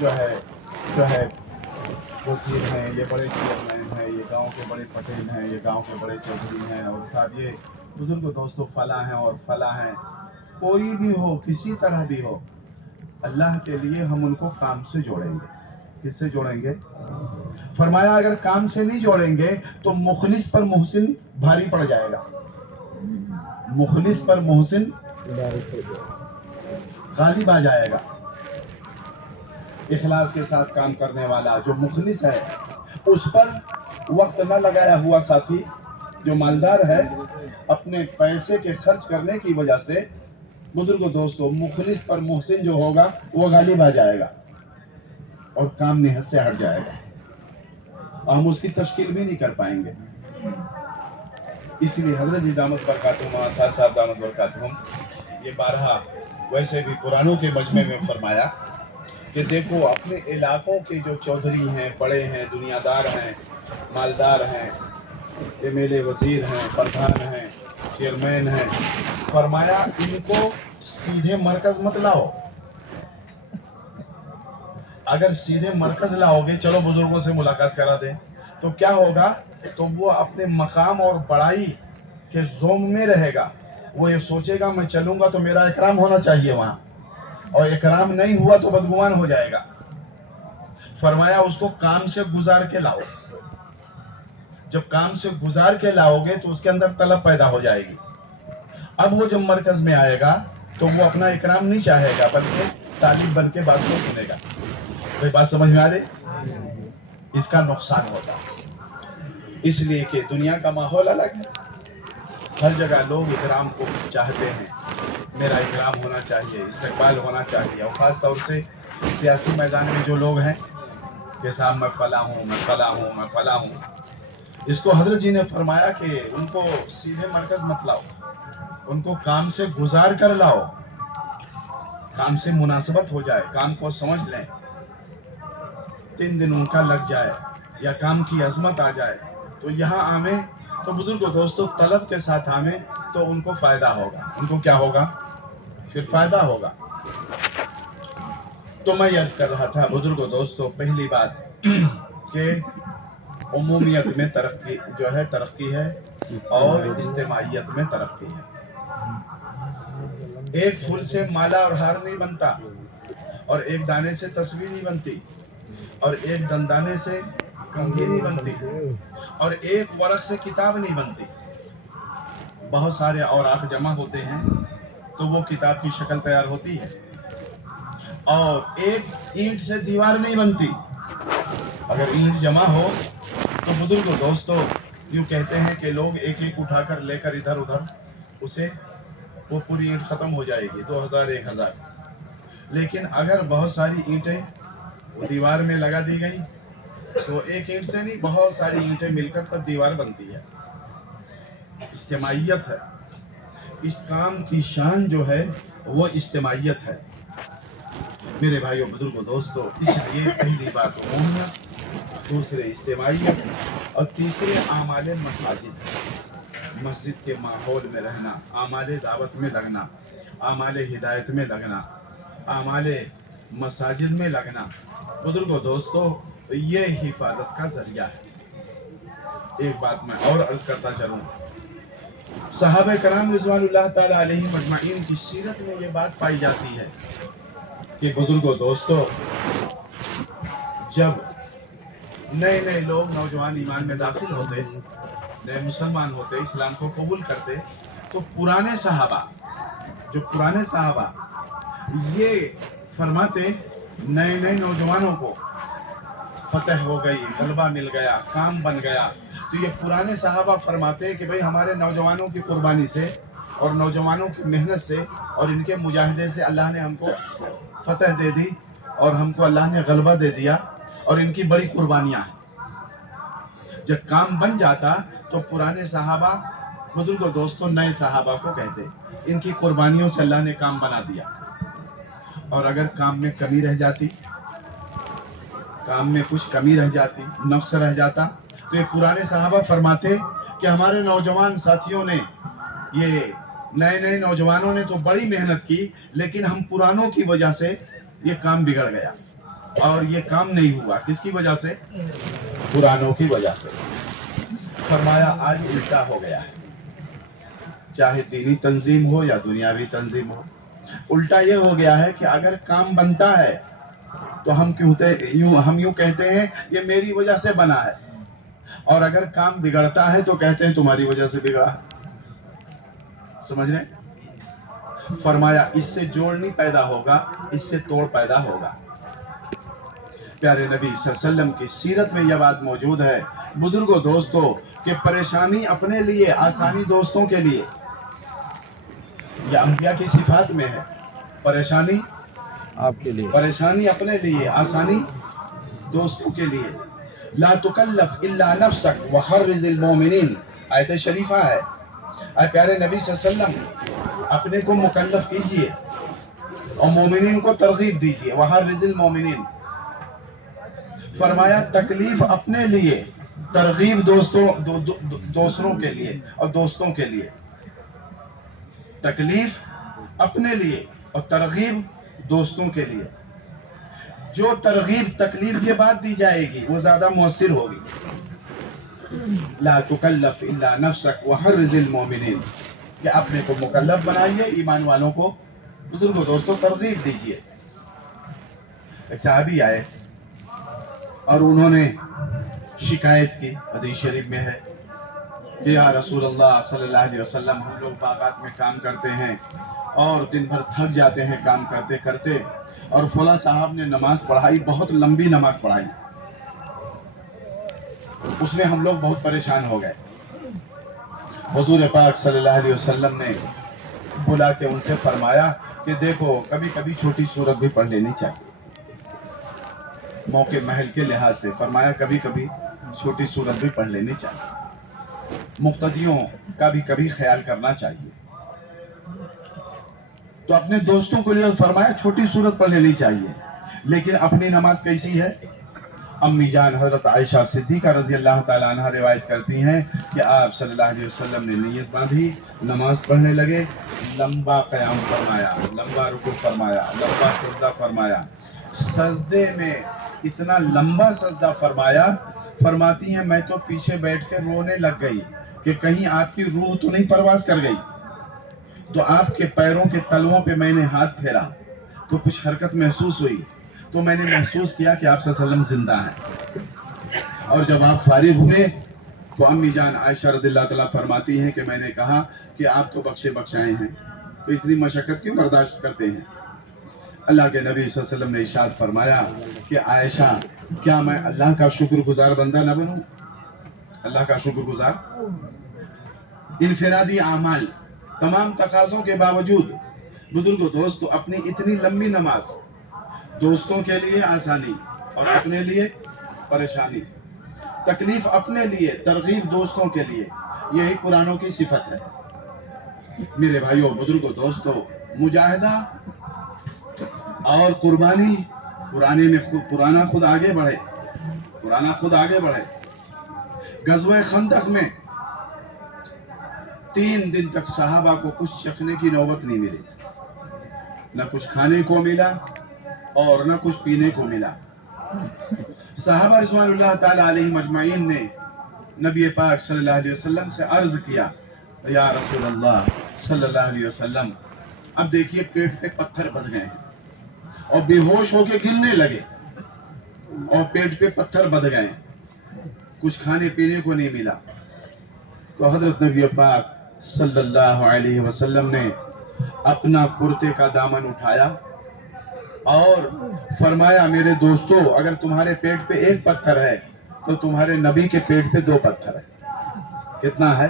جو ہے وزیر ہیں یہ بڑے چیئرمین ہیں یہ گاؤں کے بڑے پٹیل ہیں یہ گاؤں کے بڑے چودھری ہیں اور صاحب یہ بزرگ دوستوں فلاں ہیں اور فلاں ہیں. کوئی بھی ہو کسی طرح بھی ہو اللہ کے لیے ہم ان کو کام سے جوڑیں گے. کس سے جوڑیں گے فرمایا اگر کام سے نہیں جوڑیں گے تو مخلص پر محسن بھاری پڑ جائے گا. مخلص پر محسن غالب آ جائے گا. اخلاص کے ساتھ کام کرنے والا جو مخلص ہے اس پر وقت نہ لگایا ہوا ساتھی جو مالدار ہے اپنے پیسے کے خرچ کرنے کی وجہ سے بزرگوں دوستوں مخلص پر محسن جو ہوگا وہ غالب آ جائے گا اور کام نہت سے ہٹ جائے گا اور ہم اس کی تشکیل بھی نہیں کر پائیں گے. اس لیے حضرت جی دامت برکاتہم صاحب دامت برکاتہم یہ بارہا वैसे भी कुरानों के मजमे में फरमाया कि देखो अपने इलाकों के जो चौधरी हैं, बड़े हैं, दुनियादार हैं, मालदार हैं, एमएलए वजीर हैं, प्रधान हैं, चेयरमैन हैं, फरमाया इनको सीधे मरकज मत लाओ। अगर सीधे मरकज लाओगे, चलो बुजुर्गों से मुलाकात करा दें, तो क्या होगा, तो वो अपने मकाम और बड़ाई के जोम में रहेगा। वो ये सोचेगा मैं चलूंगा तो मेरा इकराम होना चाहिए वहां, और इकराम नहीं हुआ तो बदगुमान हो जाएगा। फरमाया उसको काम से गुजार के लाओ। जब काम से गुजार के लाओगे तो उसके अंदर तलब पैदा हो जाएगी। अब वो जब मरकज में आएगा तो वो अपना इकराम नहीं चाहेगा, बल्कि तालिब बन के बात को सुनेगा। कोई बात समझ में आ रही? इसका नुकसान होता है, इसलिए कि दुनिया का माहौल अलग है। हर जगह लोग इकराम को चाहते हैं, मेरा इकराम होना चाहिए, इस्तकबाल होना चाहिए। और ख़ास तौर से सियासी मैदान में जो लोग हैं कि साहब मैं फला हूँ, मैं फला हूँ, मैं फला हूँ, इसको हजरत जी ने फरमाया कि उनको सीधे मरकज मत लाओ, उनको काम से गुजार कर लाओ, काम से मुनासबत हो जाए, काम को समझ लें, 3 दिन उनका लग जाए या काम की अजमत आ जाए तो यहाँ आवे। तो बुजुर्गों दोस्तों, तलब के साथ आवे तो उनको फायदा होगा। उनको क्या होगा? फिर फायदा होगा। तो मैं अर्ज कर रहा था बुजुर्गों दोस्तों, पहली बात कि उमूमियत में तरक्की जो है तरक्की है और इज्तिमाइयत में तरक्की है। एक फूल से माला और हार नहीं बनता, और एक दाने से तस्वीर नहीं बनती, और एक दंदाने से कंघी नहीं बनती, और एक वर्क से किताब नहीं बनती। बहुत सारे औराक जमा होते हैं तो वो किताब की शक्ल तैयार होती है। और एक ईंट से दीवार नहीं बनती। अगर ईंट जमा हो तो बुजुर्गों दोस्तों, यूँ कहते हैं कि लोग एक एक उठाकर लेकर इधर उधर उसे वो पूरी ईंट खत्म हो जाएगी, 2000 1000। लेकिन अगर बहुत सारी ईंटें दीवार में लगा दी गई तो एक ईंट से नहीं, बहुत सारी ईंटें मिलकर तब दीवार बनती है। इज्तिमाइयत है। इस काम की शान जो है वो इज्तिमाइयत है मेरे भाइयों बुजुर्गों दोस्तों। इसलिए पहली बात उम्मीद, दूसरे इज्तिमाइयत, और तीसरे आमाले मसाजिद, मस्जिद के माहौल में रहना, आमाले दावत में लगना, आमाले हिदायत में लगना, आमाले मसाजिद में लगना। बुजुर्गों दोस्तों, ये हिफाजत का जरिया है। एक बात मैं और अर्ज करता चलूं, सहाबा कराम रिज़वानुल्लाह ताला अलैहिम अजमाइन की सीरत में ये बात पाई जाती है कि बुजुर्गों दोस्तों, जब नए नए लोग नौजवान ईमान में दाखिल होते, नए मुसलमान होते, इस्लाम को कबूल करते, तो पुराने सहाबा, जो पुराने सहाबा, ये फरमाते नए नए नौजवानों को फतह हो गई, गलबा मिल गया, काम बन गया, तो ये पुराने सहाबा फरमाते कि भाई हमारे नौजवानों की कुर्बानी से और नौजवानों की मेहनत से और इनके मुजाहिदे से अल्लाह ने हमको फतह दे दी और हमको अल्लाह ने गलबा दे दिया, और इनकी बड़ी कुर्बानियाँ हैं। जब काम बन जाता तो पुराने सहाबा, बुजुर्गों दोस्तों, नए सहाबा को कहते इनकी कुर्बानियों से अल्लाह ने काम बना दिया। और अगर काम में कमी रह जाती, काम में कुछ कमी रह जाती, नक्स रह जाता, तो ये पुराने सहाबा फरमाते कि हमारे नौजवान साथियों ने, ये नए नए नौजवानों ने तो बड़ी मेहनत की, लेकिन हम पुरानों की वजह से ये काम बिगड़ गया और ये काम नहीं हुआ। किसकी वजह से? पुरानों की वजह से। फरमाया आज उल्टा हो गया है, चाहे दीनी तंजीम हो या दुनियावी तंजीम हो। उल्टा ये हो गया है कि अगर काम बनता है तो हम यूं कहते हैं ये मेरी वजह से बना है, और अगर काम बिगड़ता है तो कहते हैं तुम्हारी वजह से बिगड़ा है। समझ रहे? फरमाया इससे जोड़ नहीं पैदा होगा, इससे तोड़ पैदा होगा। प्यारे नबी सल्लल्लाहु अलैहि वसल्लम की सीरत में यह बात मौजूद है बुजुर्गों दोस्तों कि परेशानी अपने लिए, आसानी दोस्तों के लिए। यह अंबिया की सिफात में है, परेशानी आपके लिए, परेशानी अपने लिए, आसानी दोस्तों के लिए। ला तुकल्लफ इल्ला नफ्सक व हर्रिज़िल मोमिनीन, आयत शरीफा है। प्यारे नबी सल्लल्लाहु अलैहि वसल्लम, अपने को मुकल्लफ कीजिए, اور مومنین کو ترغیب دیجیے وحرزل مومنین. فرمایا تکلیف اپنے لیے، ترغیب دوسروں کے لیے اور دوستوں کے لیے. تکلیف اپنے لیے اور ترغیب دوستوں کے لیے. جو ترغیب تکلیف کے بعد دی جائے گی وہ زیادہ مؤثر ہوگی. لا تکلف الا نفسک وحرز المؤمنین، کہ اپنے کو مکلف بنائیے، ایمان والوں کو بزرگوں دوستوں ترغیب دیجیے. ایک صحابی آئے اور انہوں نے شکایت کی، حدیث شریف میں ہے کہ یا رسول اللہ صلی اللہ علیہ وسلم، ہم لوگ باغات میں کام کرتے ہیں اور دن بھر تھک جاتے ہیں کام کرتے کرتے، اور فلاں صاحب نے نماز پڑھائی، بہت لمبی نماز پڑھائی، اس میں ہم لوگ بہت پریشان ہو گئے. حضور پاک صلی اللہ علیہ وسلم نے بلا کے ان سے فرمایا کہ دیکھو کبھی کبھی چھوٹی سورت بھی پڑھ لینی چاہیے. موقع محل کے لحاظ سے فرمایا کبھی کبھی چھوٹی سورت بھی پڑھ لینی چاہیے. مقتدیوں کا بھی کبھی خیال کرنا چاہیے. تو اپنے دوستوں کو لیے فرمایا چھوٹی سورت پڑھ لینی چاہیے. لیکن اپنی نماز کیسی ہے؟ امی جان حضرت عائشہ صدیقہ رضی اللہ تعالیٰ عنہ روایت کرتی ہیں کہ آپ صلی اللہ علیہ وسلم نے نیت باندھی، نماز پڑھنے لگے، لمبا قیام فرمایا، لمبا رکوع فرمایا، لمبا سجدہ فرمایا. سجدے میں اتنا لمبا سجدہ فرمایا، فرماتی ہیں میں تو پیچھے بیٹھ کے رونے لگ گئی کہ کہیں آپ کی روح تو نہیں پرواز کر گئی. تو آپ کے پیروں کے تلووں پہ میں نے ہاتھ پھیرا تو کچھ حرکت محسوس ہوئی، تو میں نے محسوس کیا کہ آپ صلی اللہ علیہ وسلم زندہ ہیں. اور جب آپ فارغ ہوئے تو امی جان عائشہ رضی اللہ تعالیٰ فرماتی ہیں کہ میں نے کہا کہ آپ تو بخشے بخشائے ہیں، تو اتنی مشقت کیوں برداشت کرتے ہیں؟ اللہ کے نبی صلی اللہ علیہ وسلم نے ارشاد فرمایا کہ عائشہ کیا میں اللہ کا شکر گزار بندہ نہ بنوں؟ اللہ کا شکر گزار. انفرادی اعمال تمام تقاضوں کے باوجود بزرگوں دوستو اپنی اتنی لمبی نماز، دوستوں کے لیے آسانی اور اپنے لیے پریشانی. تکلیف اپنے لیے، ترغیب دوستوں کے لیے. یہی قرآنوں کی صفت ہے. میرے بھائیوں بزرگوں دوستو، مجاہدہ اور قربانی، پرانا خود آگے بڑھے. غزوہ خندق میں 3 دن تک صحابہ کو کچھ چکھنے کی نوبت نہیں ملی. نہ کچھ کھانے کو ملا اور نہ کچھ پینے کو ملا. صحابہ رضوان اللہ تعالیٰ علیہم اجمعین نے نبی پاک صلی اللہ علیہ وسلم سے عرض کیا یا رسول اللہ صلی اللہ علیہ وسلم، اب دیکھیے پیٹ پہ پتھر بندھ گئے ہیں اور بے ہوش ہو کے گرنے لگے اور پیٹ پہ پتھر بندھ گئے، کچھ کھانے پینے کو نہیں ملا. تو حضرت نبی پاک صلی اللہ علیہ وسلم نے اپنا کرتے کا دامن اٹھایا اور فرمایا میرے دوستو، اگر تمہارے پیٹ پہ 1 پتھر ہے تو تمہارے نبی کے پیٹ پہ 2 پتھر ہے. کتنا ہے؟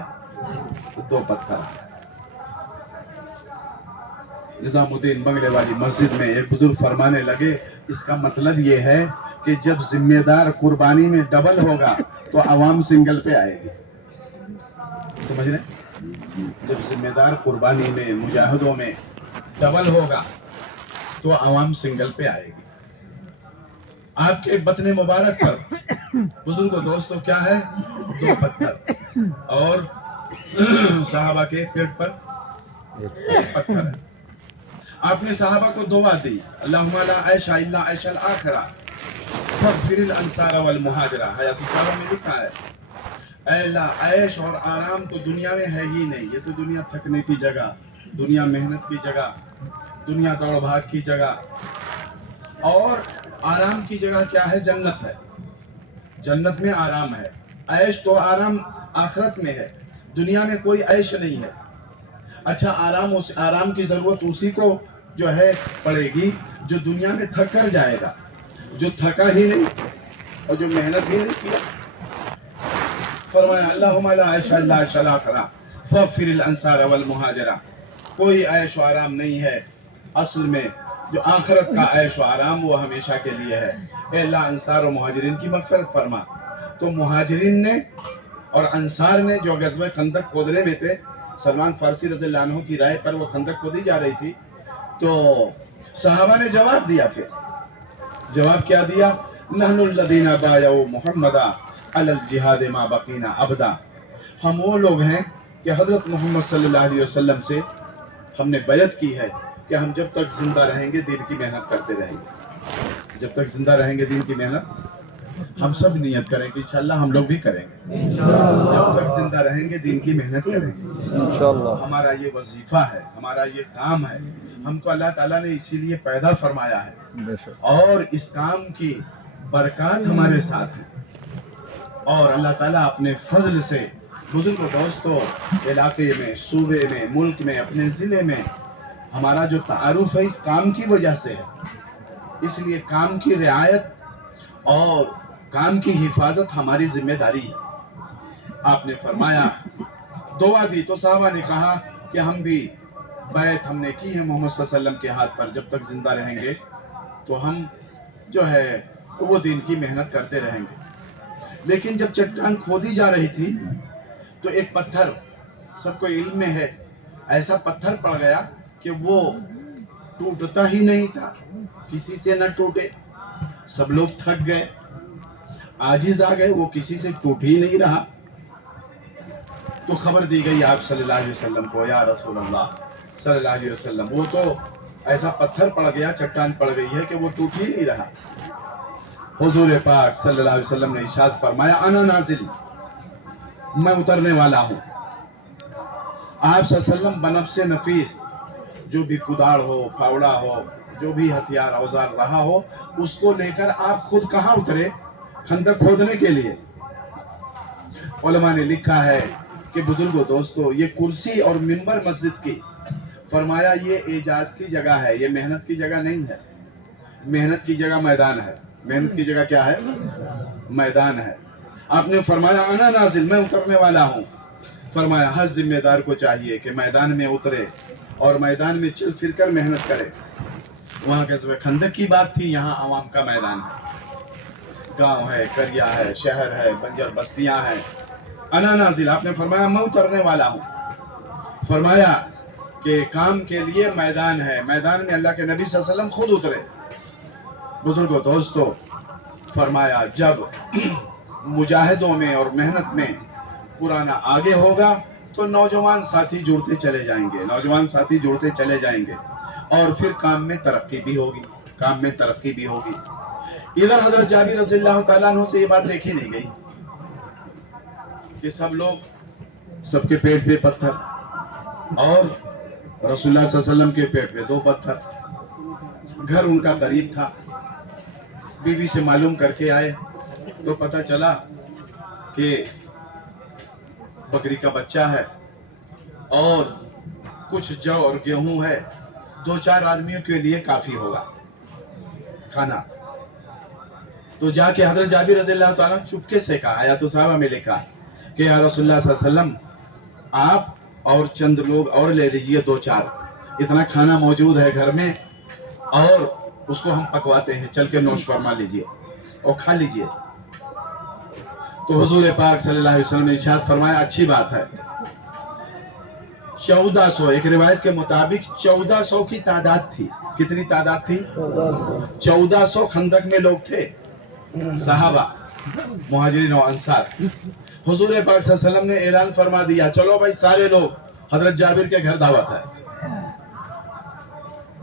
2 پتھر. نظام الدین بنگلے والی مسجد میں ایک بزرگ فرمانے لگے اس کا مطلب یہ ہے کہ جب ذمہ دار قربانی میں ڈبل ہوگا تو عوام سنگل پہ آئے گی. سمجھ رہے؟ جب ذمہ دار قربانی میں، مجاہدوں میں ڈبل ہوگا تو عوام سنگل پہ آئے گی. آپ کے بطن مبارک پر بزرگوں دوستوں کیا ہے؟ 2 پتھر. اور صحابہ کے پیٹ پر 1 پتھر ہے. آپ نے صحابہ کو دعا دی اللہم لا عیش الا عیش الاخرہ فاغفر الانصار والمہاجرہ. حیات الصحابہ میں لکھا ہے اے اللہ عیش اور آرام تو دنیا میں ہے ہی نہیں. یہ تو دنیا تھکنے کی جگہ، دنیا محنت کی جگہ، دنیا دوڑ بھاگ کی جگہ. اور آرام کی جگہ کیا ہے؟ جنت ہے. جنت میں آرام ہے. عیش تو آرام آخرت میں ہے، دنیا میں کوئی عیش نہیں ہے. اچھا آرام کی ضرورت اسی کو جو ہے پڑے گی جو دنیا میں تھک کر جائے گا، جو تھکا ہی نہیں اور جو محنت بھی نہیں کیا. فرمایا اللہم لا عیش الا عیش الاخرہ فاغفر الانصار والمہاجرہ. کوئی عیش و آرام نہیں ہے اصل میں، جو آخرت کا عیش و آرام وہ ہمیشہ کے لیے ہے. اے اللہ انصار و مہاجرین کی مغفرت فرما. تو مہاجرین نے اور انصار نے جو غزوہ خندق کھودنے میں تھے، سلمان فارسی رضی اللہ عنہ کی رائے پر وہ خندق کھودی جا رہی تھی، تو सहाबा ने जवाब दिया। फिर जवाब क्या दिया? नहनुल्लदीना बायउ मुहम्मदा अलल जिहाद मा बकीना अबदा। हम वो लोग हैं कि हजरत मोहम्मद सल्लल्लाहु अलैहि वसल्लम से हमने बैयत की है कि हम जब तक जिंदा रहेंगे दीन की मेहनत करते रहेंगे। जब तक जिंदा रहेंगे दीन की मेहनत हम सब नियत करेंगे, इंशाल्लाह हम लोग भी करेंगे। जब तक जिंदा रहेंगे दीन की मेहनत करेंगे इंशाल्लाह। हमारा ये वजीफा है, हमारा ये काम है। हमको अल्लाह ताला ने इसीलिए पैदा फरमाया है और इस काम की बरकत हमारे साथ है। और अल्लाह ताला अपने फजल से बुजुर्ग दोस्तों इलाके में, सूबे में, मुल्क में, अपने ज़िले में हमारा जो तारुफ है इस काम की वजह से है। इसलिए काम की रियायत और काम की हिफाजत हमारी जिम्मेदारी है। आपने फरमाया, दुआ दी तो साहबा ने कहा कि हम भी बैत हमने की है मोहम्मद सल्लल्लाहु अलैहि वसल्लम के हाथ पर, जब तक जिंदा रहेंगे तो हम जो है वो दिन की मेहनत करते रहेंगे। लेकिन जब चट्टान खोदी जा रही थी तो एक पत्थर, सबको इल्म में है, ऐसा पत्थर पड़ गया कि वो टूटता ही नहीं था, किसी से न टूटे। सब लोग थक गए, आजिज आ गए, वो किसी से टूट ही नहीं रहा। तो खबर दी गई आप सल्लल्लाहु अलैहि वसल्लम को, या रसूल अल्लाह सल्लल्लाहु अलैहि वसल्लम, वो तो ऐसा पत्थर पड़ गया, चट्टान पड़ गई है कि वो टूट ही नहीं रहा। हुजूर पाक सल्लल्लाहु अलैहि वसल्लम ने इरशाद फरमाया, अना नाजिल, मैं उतरने वाला हूँ। आप सल्लल्लाहु अलैहि वसल्लम बनफ्से नफीस, जो भी कुदाड़ हो, फावड़ा हो, जो भी हथियार औजार रहा हो, उसको लेकर आप खुद कहाँ उतरे? खंदक खोदने के लिए। उलमा ने लिखा है कि बुजुर्गों दोस्तों, ये कुर्सी और मिंबर मस्जिद की, फरमाया ये एजाज की जगह है, ये मेहनत की जगह नहीं है। मेहनत की जगह मैदान है। मेहनत की जगह क्या है? मैदान है। आपने फरमाया अना नाजिल, मैं उतरने वाला हूँ। फरमाया हर जिम्मेदार को चाहिए कि मैदान में उतरे और मैदान में चल फिर कर मेहनत करे। वहाँ के खंदक की बात थी, यहाँ आवाम का मैदान है, गांव है, करिया है, शहर है, बंजर बस्तियां हैं। अना नाजिल, आपने फरमाया मैं उतरने वाला हूँ। फरमाया कि काम के लिए मैदान है, मैदान में अल्लाह के नबी सल्लल्लाहु अलैहि वसल्लम खुद उतरे। बुजुर्गों दोस्तों, फरमाया जब मुजाहिदों में और मेहनत में पुराना आगे होगा तो नौजवान साथी जुड़ते चले जाएंगे, नौजवान साथी जुड़ते चले जाएंगे और फिर काम में तरक्की भी होगी, काम में तरक्की भी होगी। इधर हजरत जाबिर रज़ियल्लाहु ताला अन्हु से ये बात देखी नहीं गई कि सब लोग, सबके पेट पे पत्थर और रसूलुल्लाह सल्लल्लाहु अलैहि वसल्लम के पेट पे 2 पत्थर। घर उनका करीब था, बीवी से मालूम करके आए तो पता चला कि बकरी का बच्चा है और कुछ जौ और गेहूं है, 2-4 आदमियों के लिए काफी होगा खाना। तो जाके हजरत जाबिर रज़ियल्लाहु ताला चुपके से कहा, या तो साहबा में लिखा कि या रसूलुल्लाह सल्लल्लाहु अलैहि वसल्लम, आप और चंद लोग और ले लीजिए 2-4, इतना खाना मौजूद है घर में और उसको हम पकवाते हैं, चल के नोश फरमा लीजिए और खा लीजिए। तो हुजूर पाक सल्लल्लाहु अलैहि वसल्लम ने इरशाद फरमाया, अच्छी बात है। 1400, एक रिवायत के मुताबिक 1400 की तादाद थी। कितनी तादाद थी? 1400 खंदक में लोग थे, सहाबा, मुहाजिरीन और अंसार। हुजूर पाक सल्लल्लाहु अलैहि वसल्लम ने ऐलान फरमा दिया, चलो भाई सारे लोग, हजरत जाबिर के घर दावत है।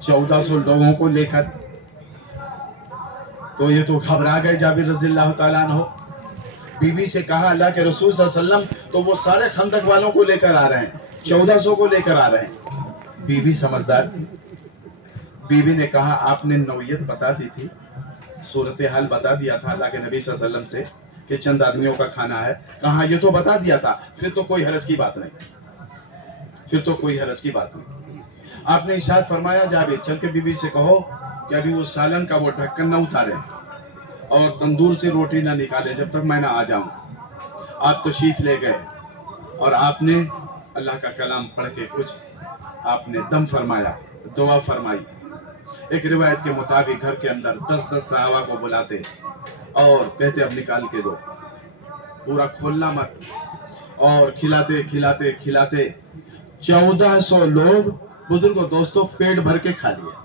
1400 लोगों को लेकर तो ये तो घबरा गए जाबिर रज़ियल्लाहु ताला अन्हु। बीवी से कहा, अल्लाह के रसूल सल्लल्लाहु अलैहि वसल्लम तो वो सारे खंदक वालों को लेकर आ रहे हैं, 1400 को लेकर आ रहे हैं। बीवी समझदार, बीवी ने कहा, आपने नौयत बता दी थी, सूरत हाल बता दिया था अल्लाह के नबी सल्लल्लाहु अलैहि वसल्लम से कि चंद आदमियों का खाना है। कहा ये तो बता दिया था, फिर तो कोई हरज की बात नहीं, फिर तो कोई हरज की बात नहीं। आपने इरशाद फरमाया, जाबिर चल के बीबी से कहो कि अभी वो सालन का वो ढक्कन न उतारे और तंदूर से रोटी ना निकाले जब तक मैं ना आ जाऊं। आप तशरीफ ले गए और आपने अल्लाह का कलाम पढ़ के कुछ आपने दम फरमाया, दुआ फरमाई। एक रिवायत के मुताबिक घर के अंदर 10-10 सहाबा को बुलाते और कहते अब निकाल के दो, पूरा खोलना मत। और खिलाते खिलाते खिलाते 1400 लोग बुजुर्गों दोस्तों पेट भर के खा लिया।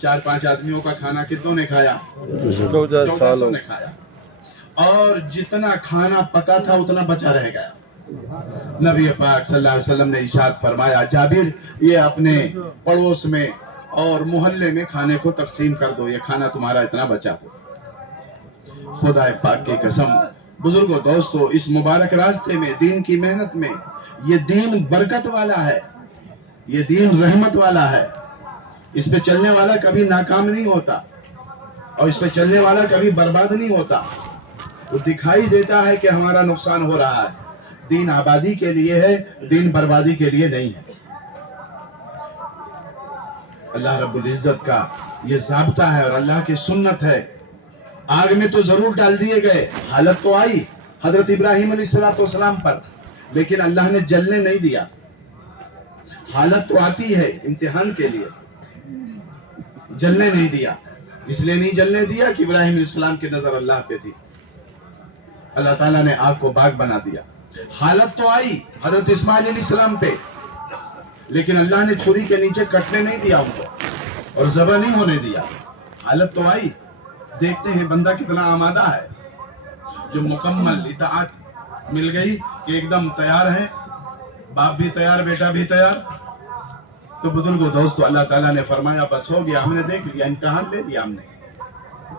4-5 आदमियों का खाना कितनों ने खाया? 1400 ने खाया। और जितना खाना पका था उतना बचा रह गया। नबी पाक सल्लल्लाहु अलैहि वसल्लम ने इरशाद फरमाया, जाबिर ये अपने पड़ोस में और मोहल्ले में खाने को तकसीम कर दो, ये खाना तुम्हारा इतना बचा हो। खुदा पाक की कसम बुजुर्गों दोस्तों, इस मुबारक रास्ते में, दीन की मेहनत में, ये दीन बरकत वाला है, ये दीन रहमत वाला है। इस पे चलने वाला कभी नाकाम नहीं होता और इस पे चलने वाला कभी बर्बाद नहीं होता। वो दिखाई देता है कि हमारा नुकसान हो रहा है। दीन आबादी के लिए है, दीन बर्बादी के लिए नहीं है। अल्लाह रब्बुल इज्जत का ये ज़ाब्ता है और अल्लाह की सुन्नत है। आग में तो जरूर डाल दिए गए, हालत तो आई हजरत इब्राहिम अलैहिस्सलाम पर, लेकिन अल्लाह ने जलने नहीं दिया। हालत तो आती है इम्तिहान के लिए, जलने नहीं दिया। इसलिए नहीं जलने दिया कि इब्राहिम अलैहिस्सलाम की नजर अल्लाह पे थी। अल्लाह ताला ने आग को बाग बना दिया। हालत तो आई हजरत इस्माइल अलैहिस्सलाम पे, लेकिन अल्लाह ने छुरी के नीचे कटने नहीं दिया उनको और ज़बह नहीं होने दिया। हालत तो आई। देखते हैं बंदा कितना आमादा है, जो मुकम्मल इताअत मिल गई कि एकदम तैयार है, बाप भी तैयार, बेटा भी तैयार। तो बुजुर्गों दोस्तों, अल्लाह ताला ने फरमाया बस हो गया, हमने देख लिया, इम्तिहान ले लिया हमने।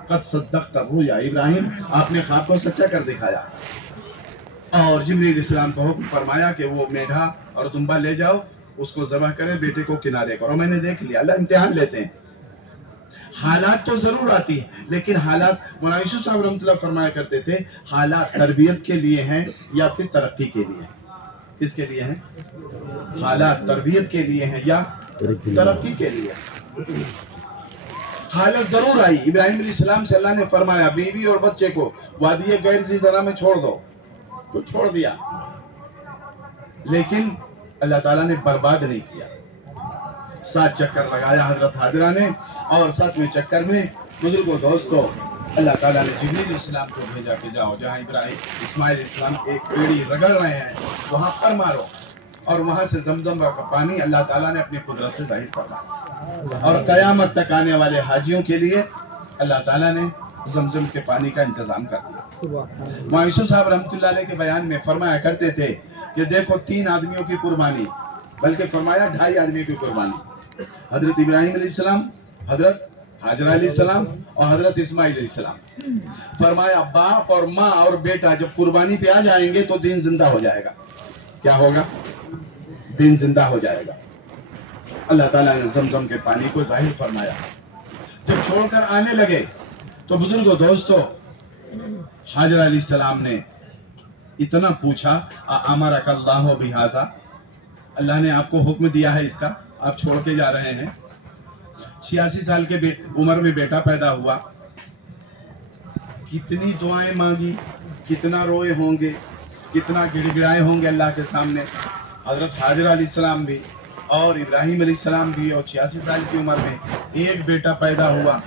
कद सद्दक़्ता रुया, इब्राहिम आपने ख्वाब को सच्चा कर दिखाया। और जिब्रील इस्लाम को हुक्म फरमाया कि वो मेढ़ा और दुम्बा ले जाओ, उसको ज़बह करे, बेटे को किनारे करो। मैंने देख लिया। अल्लाह इम्तिहान लेते हैं। हालात तो जरूर आती है, लेकिन हालात, मौलाना यूसुफ साहब रहमतुल्लाह फरमाया करते थे, हालात तरबियत के लिए हैं या फिर तरक्की के लिए हैं? किसके लिए हैं? हालात तरबियत के लिए हैं या तरक्की के लिए? हालत जरूर आई। इब्राहिम अलैहिस्सलाम से अल्लाह ने फरमाया बीवी और बच्चे को वादी गैर ज़ी ज़रा में छोड़ दो, तो छोड़ दिया, लेकिन अल्लाह ताला ने बर्बाद नहीं किया। 7 चक्कर लगाया हजरत हाजरा ने, और 7वें चक्कर में बुजुर्गों दोस्तों अल्लाह ताला ने जिब्रील इस्लाम को भेजा कि जाओ जहाँ इब्राहिम इस्माइल इस्लाम एक पेड़ी रगड़ रहे हैं वहाँ पर मारो, और वहाँ से जमजम का पानी अल्लाह ताला ने अपनी कुदरत से जाहिर फरमाया। और कयामत तक आने वाले हाजियों के लिए अल्लाह ताला ने जमजम के पानी का इंतजाम कर दिया। मौलाना यूसुफ साहब रहमतुल्लाह अलैह के बयान में फरमाया करते थे कि देखो 3 आदमियों की कुर्बानी, बल्कि फरमाया 2.5 आदमियों की कुर्बानी, हजरत इब्राहिम अलैहिस्सलाम, हजरत हाजरा अलैहिस्सलाम और हजरत इस्माइल अलैहिस्सलाम। फरमाया बाप और माँ और बेटा जब कुर्बानी पे आ जाएंगे तो दीन जिंदा हो जाएगा। क्या होगा? दीन जिंदा हो जाएगा। अल्लाह ताला ने जमजम के पानी को जाहिर फरमाया। जब छोड़कर आने लगे तो बुजुर्गों दोस्तों हाजरा अलैहिस्सलाम ने इतना पूछा, अमरक अल्लाह बिहाजा, अल्लाह ने आपको हुक्म दिया है इसका, आप छोड़ के जा रहे हैं। 86 साल के उम्र में बेटा पैदा हुआ, कितनी दुआएं मांगी, कितना रोए होंगे, कितना गिड़गिड़ाए होंगे अल्लाह के सामने। हजरत हाजरा अलैहिस्सलाम भी और इब्राहिम अलैहिस्सलाम भी, और 86 साल की उम्र में एक बेटा पैदा हुआ,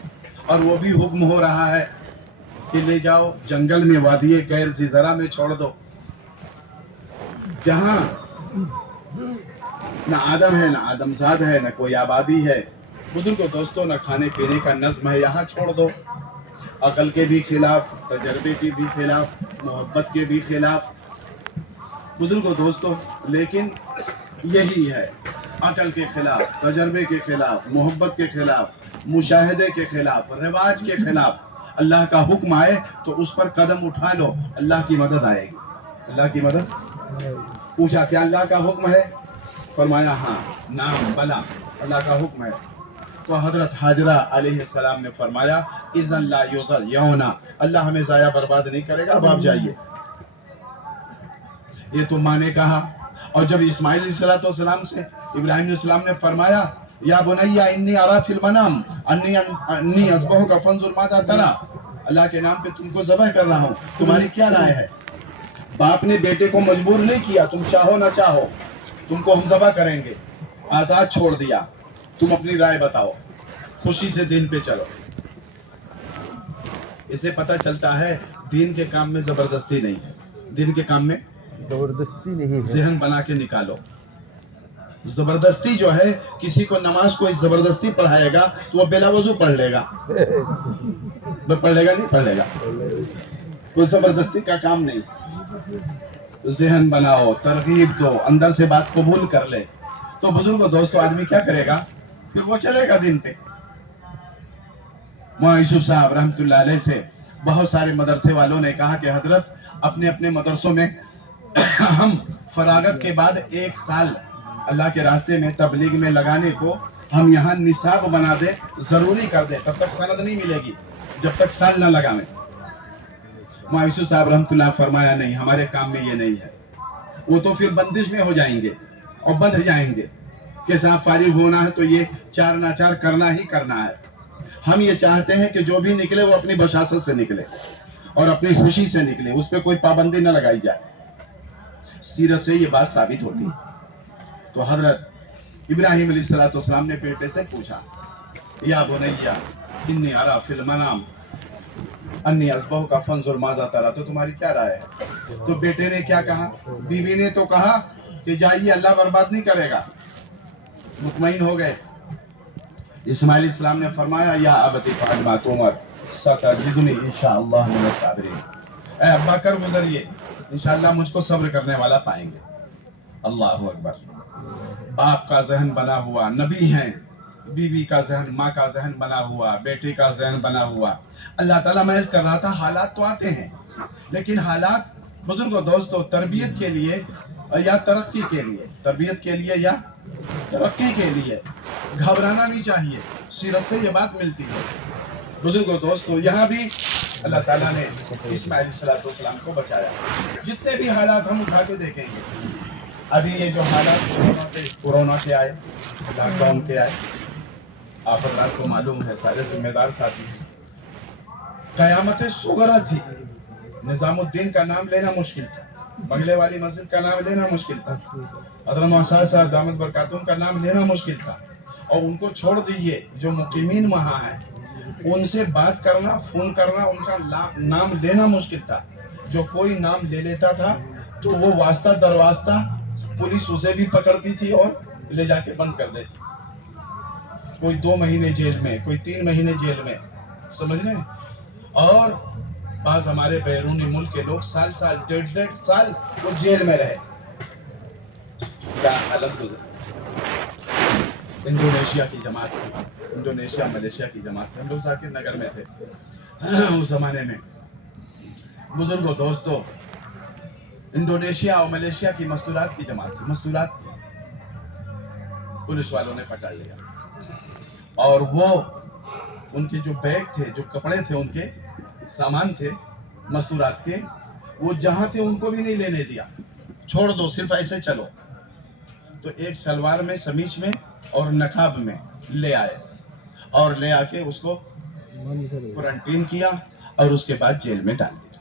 और वो भी हुक्म हो रहा है कि ले जाओ जंगल में वादी गैर ज़ी ज़रा में छोड़ दो, जहां ना आदम है, ना आदमजाद है, ना कोई आबादी है। बुजुर्गों दोस्तों, ना खाने पीने का नज़्म है, यहाँ छोड़ दो। अकल के भी खिलाफ, तजर्बे के भी खिलाफ, मोहब्बत के भी खिलाफ। बुजुर्गों दोस्तों, लेकिन यही है, अकल के खिलाफ, तजर्बे के खिलाफ, मोहब्बत के खिलाफ, मुशाहिदे के खिलाफ, रिवाज के खिलाफ अल्लाह का हुक्म आए तो उस पर कदम उठा लो, अल्लाह की मदद आएगी। अल्लाह की मदद। पूछा क्या अल्लाह का हुक्म है? फरमाया हाँ, नाम बला, अल्लाह का हुक्म है। तो हजरत हाजरा अलैहिस्सलाम ने फरमाया इज़न ला युज़य्यौना, अल्लाह हमें ज़ाया बर्बाद नहीं करेगा, अब आप जाइए। ये तो माँ ने कहा। और जब इस्माइल अलैहिस्सलाम से इब्राहिम अलैहिस्सलाम ने फरमाया या बुनैया इन्नी अरा फिल मनाम अन्नी अस्बहुका फंजुर माज़ा तरा, अल्लाह के नाम पे तुमको ज़बह कर रहा हूँ, तुम्हारी क्या राय है? बाप ने बेटे को मजबूर नहीं किया, तुम चाहो ना चाहो तुमको हम ज़बह करेंगे, आज़ाद छोड़ दिया, तुम अपनी राय बताओ, खुशी से दीन पे चलो। इसे पता चलता है दीन के काम में जबरदस्ती नहीं है, दीन के काम में जबरदस्ती नहीं है, ज़हन बना के निकालो। زبردستی جو ہے کسی کو نماز کوئی زبردستی پڑھائے گا تو وہ بلا وضو پڑھ لے گا، پڑھ لے گا نہیں پڑھ لے گا، کوئی زبردستی کا کام نہیں. ذہن بناؤ، ترغیب دو، اندر سے بات قبول کر لے. تو بزرگوں دوستو آدمی کیا کرے گا؟ پھر وہ چلے گا دن پہ. مولانا یوسف صاحب رحمۃ اللہ علیہ سے بہت سارے مدرسے والوں نے کہا کہ حضرت اپنے اپنے مدرسوں میں ہم فراغت کے بعد 1 سال اللہ کے راستے میں تبلیغ میں لگانے کو ہم یہاں نصاب بنا دے، ضروری کر دے، تب تک سند نہیں ملے گی جب تک سال نہ لگاویں. مولانا یوسف صاحب رحمۃ اللہ فرمایا نہیں، ہمارے کام میں یہ نہیں ہے. وہ تو پھر بندش میں ہو جائیں گے اور بندھ جائیں گے کہ صاحب فارغ ہونا ہے تو یہ 4 ناچار کرنا ہی کرنا ہے. ہم یہ چاہتے ہیں کہ جو بھی نکلے وہ اپنی بشاست سے نکلے اور اپنی خوشی سے نکلے، اس پہ کوئی پابندی نہ لگائی جائے. سیرت سے یہ بات ثابت ہوتی ہے. تو حضرت ابراہیم علیہ السلام نے بیٹے سے پوچھا، یا بنیا انی ارا فی المنام انی اذبحک فانظر ماذا تری، تو تمہاری کیا رائے ہے؟ تو بیٹے نے کیا کہا؟ بیوی نے تو کہا کہ جائیے اللہ برباد نہیں کرے گا. مطمئن ہو گئے. اسماعیل السلام نے فرمایا یا ابت افعل ما تؤمر ستجدنی انشاءاللہ من الصابرین، اے ابا کر گزریے، انشاءاللہ مجھ کو صبر کرنے والا پائیں گے. اللہ اکبر. باپ کا ذہن بنا ہوا، نبی ہیں، بیوی کا ذہن، ماں کا ذہن بنا ہوا، بیٹے کا ذہن بنا ہوا. اللہ تعالیٰ محض کر رہا تھا. حالات تو آتے ہیں لیکن حالات بزرگوں دوستو تربیت کے لیے یا ترقی کے لیے، تربیت کے لیے یا ترقی کے لیے گھبرانا نہیں چاہیے. سیرت سے یہ بات ملتی ہے. بزرگوں دوستو یہاں بھی اللہ تعالیٰ نے اسماعیل علیہ السلام کو بچایا. جتنے بھی حالات ہم اٹھا کے دیکھیں گے، ابھی یہ جو حالات کورونا کے آئے، لاک ڈاؤن کے آئے، آپ حضرات کو معلوم ہے، سارے ذمہ دار ساتھی ہیں. قیامت صغرا تھی. نظام الدین کا نام لینا مشکل تھا، بنگلے والی مسجد کا نام لینا مشکل تھا، حضرت محسن صاحب دامت برکاتہم کا نام لینا مشکل تھا. اور ان کو چھوڑ دیجئے، جو مقیمین وہاں ہیں ان سے بات کرنا، فون کرنا، ان کا نام لینا مشکل تھا. جو کوئی نام لے لیتا تھا تو وہ واسطہ در واسطہ پولیس اسے بھی پکڑتی تھی اور لے جا کے بند کر دیتی. کوئی 2 مہینے جیل میں، کوئی 3 مہینے جیل میں، سمجھ رہے ہیں. اور بعض ہمارے بیرونی ملک کے لوگ سال 1.5 سال وہ جیل میں رہے. کیا حالت گزری. انڈونیشیا کی جماعت تھی، انڈونیشیا ملیشیا کی جماعت تھی. ہم لوگ ذاکر نگر میں تھے اس زمانے میں. بزرگوں دوستو انڈونیشیا اور ملیشیا کی مستورات کی جماعت تھی. مستورات کی پولیس والوں نے پکڑ لیا اور وہ ان کے جو بیگ تھے، جو کپڑے تھے، ان کے سامان تھے مستورات کے، وہ جہاں تھے ان کو بھی نہیں لینے دیا. چھوڑ دو، صرف ایسے چلو. تو ایک شلوار میں، سمیچ میں اور نقاب میں لے آئے اور لے آ کے اس کو کوارنٹین کیا اور اس کے بعد جیل میں ڈال دیا.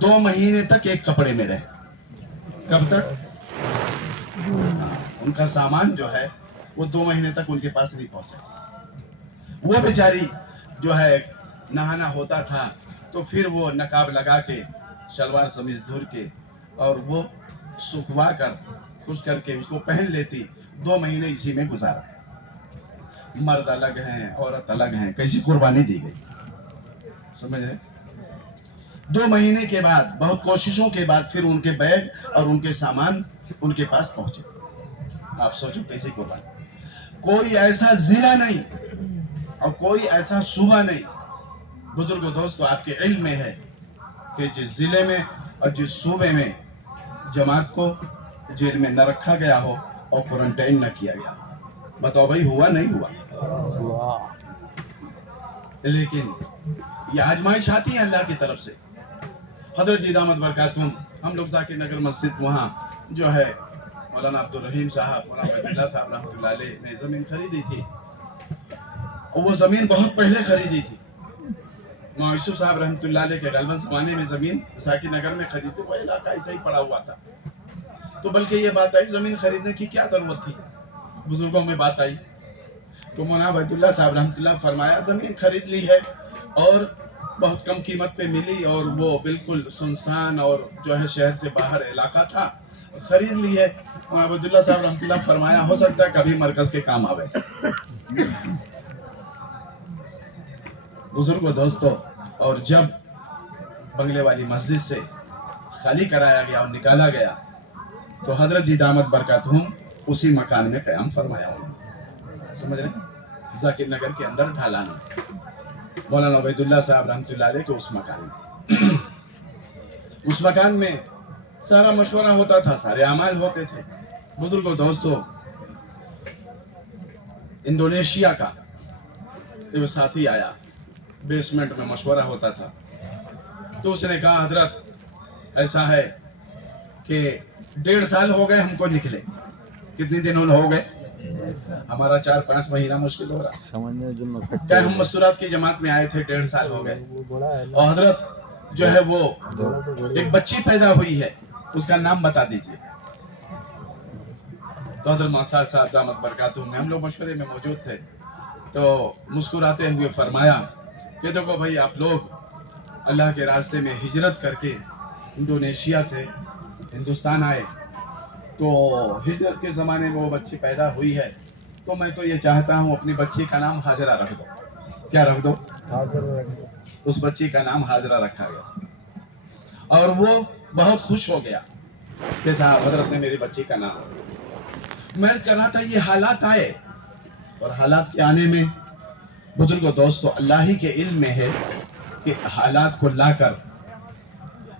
2 مہینے تک ایک کپڑے میں رہے. کب تک؟ ان کا سامان جو ہے وہ 2 مہینے تک ان کے پاس نہیں پہنچا. وہ بیچاری جو ہے نہانا ہوتا تھا تو پھر وہ نقاب لگا کے، شلوار سمیز دھر کے اور وہ سکھوا کر خشک کر کے اس کو پہن لیتی. 2 مہینے اسی میں گزارا. مرد الگ ہیں، عورت الگ ہیں، کیسی قربانی دی گئی. سمجھ رہے؟ 2 مہینے کے بعد بہت کوششوں کے بعد پھر ان کے بیگ اور ان کے سامان ان کے پاس پہنچے. آپ سوچو کیسی قربانی. کوئی ایسا ضلع نہیں اور کوئی ایسا صوبہ نہیں. بزرگوں دوستو آپ کے علم میں ہے کہ جس ضلع میں اور جس صوبے میں جماعت کو جیل میں نہ رکھا گیا ہو اور کوارنٹائن نہ کیا گیا، بتاؤ بھائی ہوا نہیں ہوا؟ لیکن یہ آزمائش آتی ہے اللہ کی طرف سے. حضرت جی دامت برکاتہم، ہم لوگ ذاکر نگر مسجد وہاں جو ہے مولانا عبدالرحیم صاحب، مولانا عبد اللہ صاحب رحمۃ اللہ علیہ نے زمین خریدی تھی. اور وہ زمین بہت پہلے خریدی تھی. مولانا یوسف صاحب رحمۃ اللہ علیہ کے غالباً زمانے میں زمین ذاکر نگر میں خریدی. وہ علاقہ ایسا ہی پڑا ہوا تھا. تو بلکہ یہ بات آئی زمین خریدنے کی کیا ضرورت تھی. بزرگوں میں بات آئی تو مولانا عبد اللہ صاحب رحمۃ اللہ فرمایا زمین خرید لی ہے اور بہت کم قیمت پہ ملی اور وہ بالکل سنسان اور جو ہے شہر سے باہر علاقہ تھا खरीद ली है। और अब्दुल्ला साहब रहमतुल्लाह फरमाया हो सकता है कभी मरकज के काम आवे। बुजुर्गों दोस्तों, और जब बंगले वाली मस्जिद से खाली कराया गया और निकाला गया तो हजरत जी दामत बरकतहुम उसी मकान में क़याम फरमाया उन्होंने। समझ रहे हैं? जाकिर नगर के अंदर ढालाना, मौलाना उबैदुल्लाह साहब रहमतुल्लाह अलैह के उस मकान में उस मकान में सारा मशवरा होता था, सारे अमाल होते थे। बुजुर्गों दोस्तों, इंडोनेशिया का एक साथी आया, बेसमेंट में मशवरा होता था, तो उसने कहा हजरत ऐसा है कि 1.5 साल हो गए हमको निकले। कितने दिन हो गए? हमारा 4-5 महीना मुश्किल हो रहा। क्या हम मस्तूरात की जमात में आए थे, 1.5 साल हो गए। और हजरत जो है वो एक बच्ची पैदा हुई है, उसका नाम बता दीजिए। तो हजरत मौसा साहब दामत बरकातुहू में हम लोग मशवरे में मौजूद थे, तो मुस्कुराते हुए फरमाया कि देखो भाई, आप लोग अल्लाह के रास्ते में हिजरत करके इंडोनेशिया से हिंदुस्तान आए, तो हिजरत के ज़माने में वो बच्ची पैदा हुई है, तो मैं तो ये चाहता हूँ अपनी बच्ची का नाम हाजरा रख दो। क्या रख दो? उस बच्ची का नाम हाजरा रखा गया और वो बहुत खुश हो गया कि साहब हजरत ने मेरी बच्ची का नाम। मैं कर रहा था ये हालात आए, और हालात के आने में बुजुर्गों दोस्तों अल्लाह ही के इल्म में है कि हालात को लाकर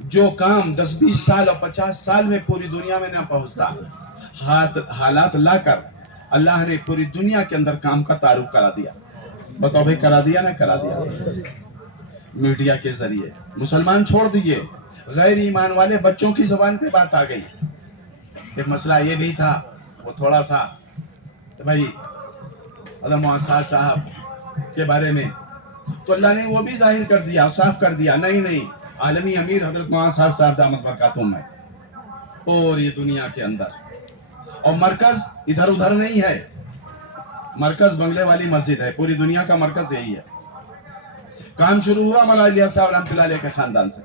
जो काम 10-20 साल और 50 साल में पूरी दुनिया में ना पहुंचता, हालात लाकर अल्लाह ने पूरी दुनिया के अंदर काम का तारुफ करा दिया। बताओ भाई, करा दिया ना करा दिया? मीडिया के जरिए मुसलमान छोड़ दीजिए, गैर ईमान वाले बच्चों की जुबान पे बात आ गई। एक मसला ये भी था, वो थोड़ा सा तो भाई हज़रत साहब के बारे में तो अल्लाह ने वो भी जाहिर कर दिया, साफ कर दिया, नहीं आलमी अमीर हजरत मौलाना साहब दामत बरकातुहू है और ये दुनिया के अंदर। और मरकज इधर उधर नहीं है, मरकज बंगले वाली मस्जिद है, पूरी दुनिया का मरकज यही है। काम शुरू हुआ मौलाना इलियास साहब रहमतुल्लाह अलैह के खानदान से।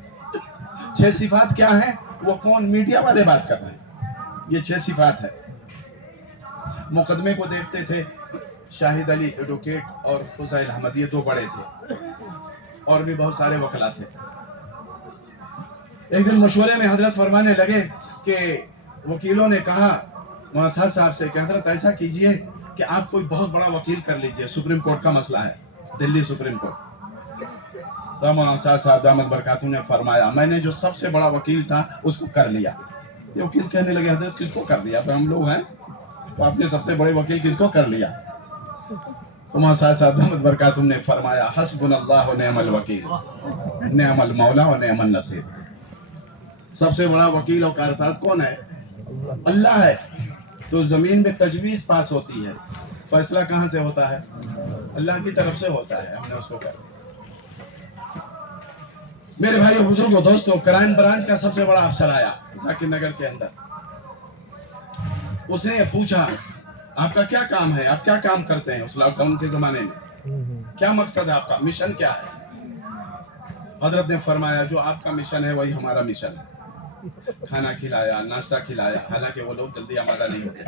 6 सिफात क्या है? वो कौन? मीडिया वाले बात कर रहे हैं। ये 6 सिफात है। मुकदमे को देखते थे शाहिद अली एडवोकेट और फुज़ैल अहमद, ये 2 बड़े थे, और भी बहुत सारे वकला थे। एक दिन मशवरे में हजरत फरमाने लगे कि वकीलों ने कहा मौलाना साहब से कि हजरत ऐसा कीजिए कि आप कोई बहुत बड़ा वकील कर लीजिए, सुप्रीम कोर्ट का मसला है, दिल्ली सुप्रीम कोर्ट। तो मौलाना साहब दामत बरकातुहू ने फरमाया मैंने जो सबसे बड़ा वकील था उसको कर लिया। ये वकील कहने लगे हजरत किसको कर दिया? तो हम लोग हैं, तो आपने सबसे बड़े वकील किसको कर लिया? तो मौलाना साहब दामत बरकातुहू ने फरमाया हस्बुनल्लाह व निअमल वकील, निअमल मौला व निअमन नसीर। सबसे बड़ा वकील और कारसाज कौन है? अल्लाह है। तो जमीन में तजवीज पास होती है, फैसला कहाँ से होता है? अल्लाह की तरफ से होता है, हमने उसको कर। मेरे भाइयों बुजुर्गों दोस्तों, क्राइम ब्रांच का सबसे बड़ा अफसर आया जाकिर नगर के अंदर। उसने पूछा आपका क्या काम है, आप क्या काम करते हैं? उस लॉकडाउन के जमाने में क्या मकसद है आपका, मिशन क्या है? हजरत ने फरमाया जो आपका मिशन है वही हमारा मिशन है। खाना खिलाया, नाश्ता खिलाया, हालांकि वो लोग जल्दी आमादा नहीं होते।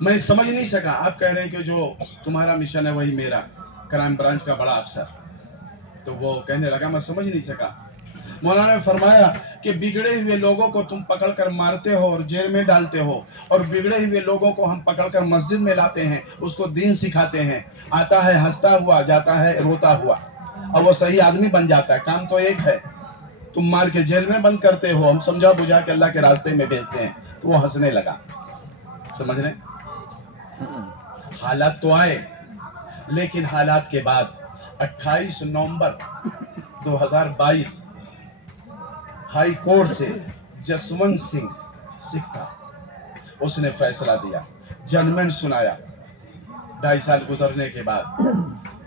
मैं समझ नहीं सका, आप कह रहे हैं कि जो तुम्हारा मिशन है वही मेरा, क्राइम ब्रांच का बड़ा अफसर। तो वो कहने लगा मैं समझ नहीं सका। मौलाना ने फरमाया कि बिगड़े हुए लोगों को तुम पकड़कर मारते हो और जेल में डालते हो, और बिगड़े हुए लोगों को हम पकड़कर मस्जिद में लाते हैं, उसको दीन सिखाते हैं, आता है हंसता हुआ, जाता है रोता हुआ, और वो सही आदमी बन जाता है। काम तो एक है, तुम मार के जेल में बंद करते हो, हम समझा बुझा के अल्लाह के रास्ते में भेजते हैं। तो वो हंसने लगा। समझ रहे? हालात तो आए, लेकिन हालात के बाद 28 नवंबर 2022 हाई कोर्ट से जसवंत सिंह सिख था, उसने फैसला दिया, जजमेंट सुनाया 2.5 साल गुजरने के बाद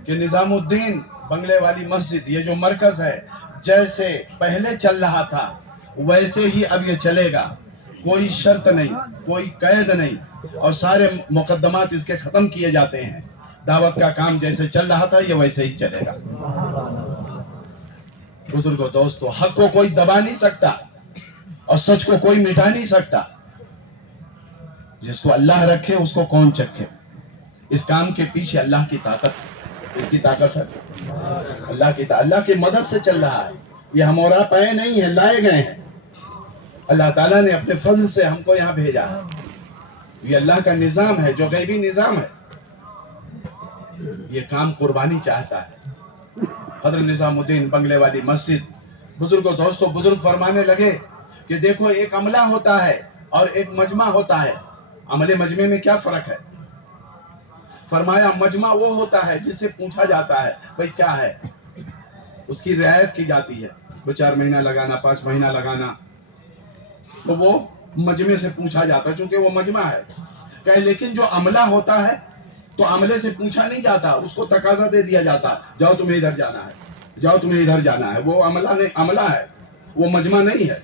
कि निजामुद्दीन बंगले वाली मस्जिद, ये जो मरकज है, जैसे पहले चल रहा था वैसे ही अब ये चलेगा। कोई शर्त नहीं, कोई कैद नहीं, और सारे मुकदमात इसके खत्म किए जाते हैं। दावत का काम जैसे चल रहा था ये वैसे ही चलेगा। बुजुर्गों दोस्तों, हक को कोई दबा नहीं सकता, और सच को कोई मिटा नहीं सकता। जिसको अल्लाह रखे उसको कौन चखे। इस काम के पीछे अल्लाह की ताकत है। इसकी ताकत है अल्लाह की मदद से चल रहा है। ये हम और आप आए नहीं है, लाए गए हैं। अल्लाह ताला ने अपने फजल से हमको यहाँ भेजा है। ये अल्लाह का निजाम है, जो गैबी निजाम है। ये काम कुर्बानी चाहता है। हजरत निजामुद्दीन बंगले वाली मस्जिद, बुजुर्गों दोस्तों, बुजुर्ग फरमाने लगे कि देखो, एक अमला होता है और एक मजमा होता है। अमले मजमे में क्या फर्क है? फरमाया मजमा वो होता है जिससे पूछा जाता है भाई क्या है, उसकी रियायत की जाती है। 2-4 महीना लगाना, 5 महीना लगाना, तो वो मजमे से पूछा जाता है, चूंकि वो मजमा है। कहे लेकिन जो अमला होता है तो अमले से पूछा नहीं जाता, उसको तकाजा दे दिया जाता, जाओ तुम्हें इधर जाना है, जाओ तुम्हें इधर जाना है। वो अमला है, वो मजमा नहीं है।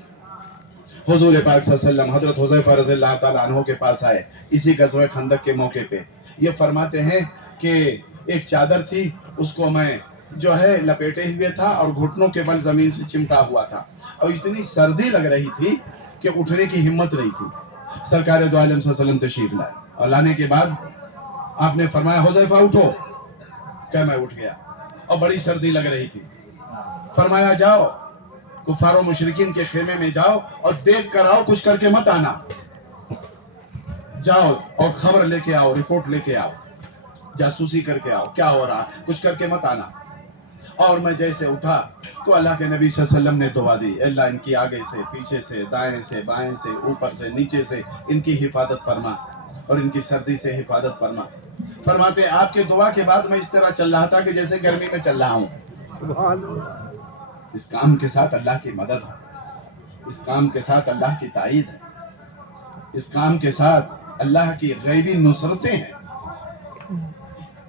हुजूर पाक सल्लल्लाहु अलैहि वसल्लम हजरत हुज़ैफा रज़ियल्लाहु ताला अन्हु के पास आए इसी ग़ज़वा खंदक के मौके पे। ये फरमाते हैं कि एक चादर थी, उसको मैं जो है लपेटे हुए था और घुटनों के बल जमीन से चिमटा हुआ था, और इतनी सर्दी लग रही थी कि उठने की हिम्मत नहीं थी। सरकार दो आलम सल्लल्लाहु अलैहि वसल्लम तशरीफ लाए, और लाने के बाद आपने फरमाया हुज़ैफा उठो। क्या मैं उठ गया, और बड़ी सर्दी लग रही थी। फरमाया जाओ कुफार और मुशरिकीन के खेमे में जाओ और देख कर आओ, कुछ करके मत आना। जाओ और खबर लेके आओ, रिपोर्ट लेके आओ, जासूसी करके आओ, क्या हो रहा, कुछ करके मत आना। और मैं जैसे उठा तो अल्लाह के नबी सल्लल्लाहु अलैहि वसल्लम ने दुआ दी, अल्लाह इनकी आगे से, पीछे से, दाएं से, बाएं से, ऊपर से, नीचे से इनकी हिफाजत फरमा और इनकी सर्दी से हिफाजत फरमा। फरमाते आपके दुआ के बाद मैं इस तरह चल रहा था कि जैसे गर्मी में चल रहा हूँ। इस काम के साथ अल्लाह की मदद है, इस काम के साथ अल्लाह की ताईद है, इस काम के साथ अल्लाह की गैबी नुसरतें हैं।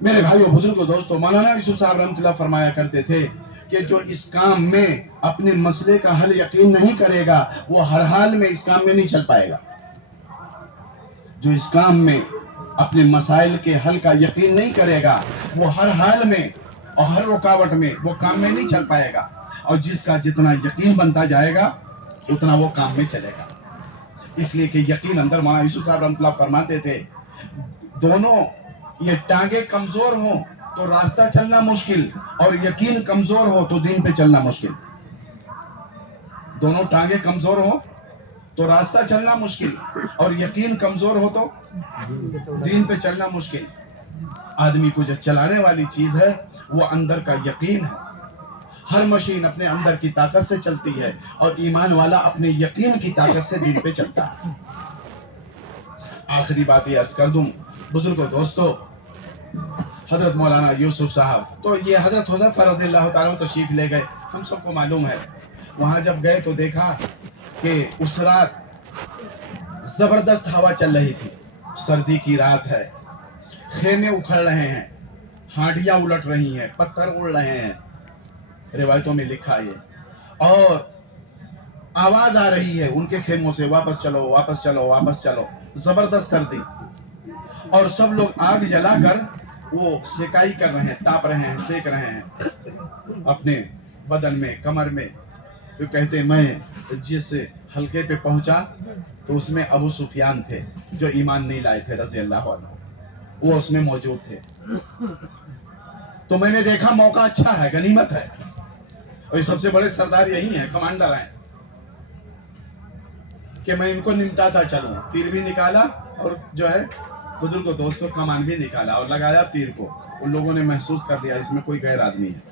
मेरे भाइयों, बुजुर्गों, दोस्तों, मौलाना यूसुफ साहब रहमतुल्लाह फरमाया करते थे कि जो इस काम में अपने मसले का हल यकीन नहीं करेगा वो हर हाल में इस काम में नहीं चल पाएगा। जो इस काम में अपने मसाइल के हल का यकीन नहीं करेगा वो हर हाल में और हर रुकावट में वो काम में नहीं चल पाएगा। और जिसका जितना यकीन बनता जाएगा उतना वो काम में चलेगा। इसलिए कि यकीन अंदर, मौलाना यूसुफ साहब रहमतुल्लाह फरमाते थे, दोनों ये टांगे कमजोर हो तो रास्ता चलना मुश्किल, और यकीन कमजोर हो तो दीन पे चलना मुश्किल। दोनों टांगे कमजोर हो तो रास्ता चलना मुश्किल, और यकीन कमजोर हो तो दीन पे चलना मुश्किल। आदमी को जो चलाने वाली चीज है वो अंदर का यकीन है। हर मशीन अपने अंदर की ताकत से चलती है, और ईमान वाला अपने यकीन की ताकत से दीन पे चलता है। आखिरी बात ये अर्ज कर दूं, बुजुर्गों, दोस्तों, हजरत मौलाना यूसुफ साहब, तो ये हजरत हुज़ैफा रज़ियल्लाहु ताला तशरीफ ले गए, हम सबको मालूम है। वहां जब गए तो देखा कि उस रात जबरदस्त हवा चल रही थी, सर्दी की रात है, खेमे उखड़ रहे हैं, हांडियां उलट रही हैं, पत्थर उड़ रहे हैं, रिवायतों में लिखा है, और आवाज आ रही है उनके खेमों से, वापस चलो, वापस चलो, वापस चलो। जबरदस्त सर्दी, और सब लोग आग जलाकर वो सेकाई कर रहे हैं, ताप रहे हैं, सेक रहे हैं अपने बदन में, कमर में। तो कहते मैं जिस हल्के पे पहुंचा तो उसमें अबू सुफियान थे जो ईमान नहीं लाए थे रज़ी अल्लाह अन्हु, वो उसमें मौजूद थे। तो मैंने देखा मौका अच्छा है, गनीमत है, और ये सबसे बड़े सरदार यही हैं, कमांडर हैं, कि मैं इनको निपटाता चलूं। तीर भी निकाला और जो है बुजुर्गों, दोस्तों, कमान भी निकाला और लगाया तीर को। उन लोगों ने महसूस कर लिया इसमें कोई गैर आदमी है।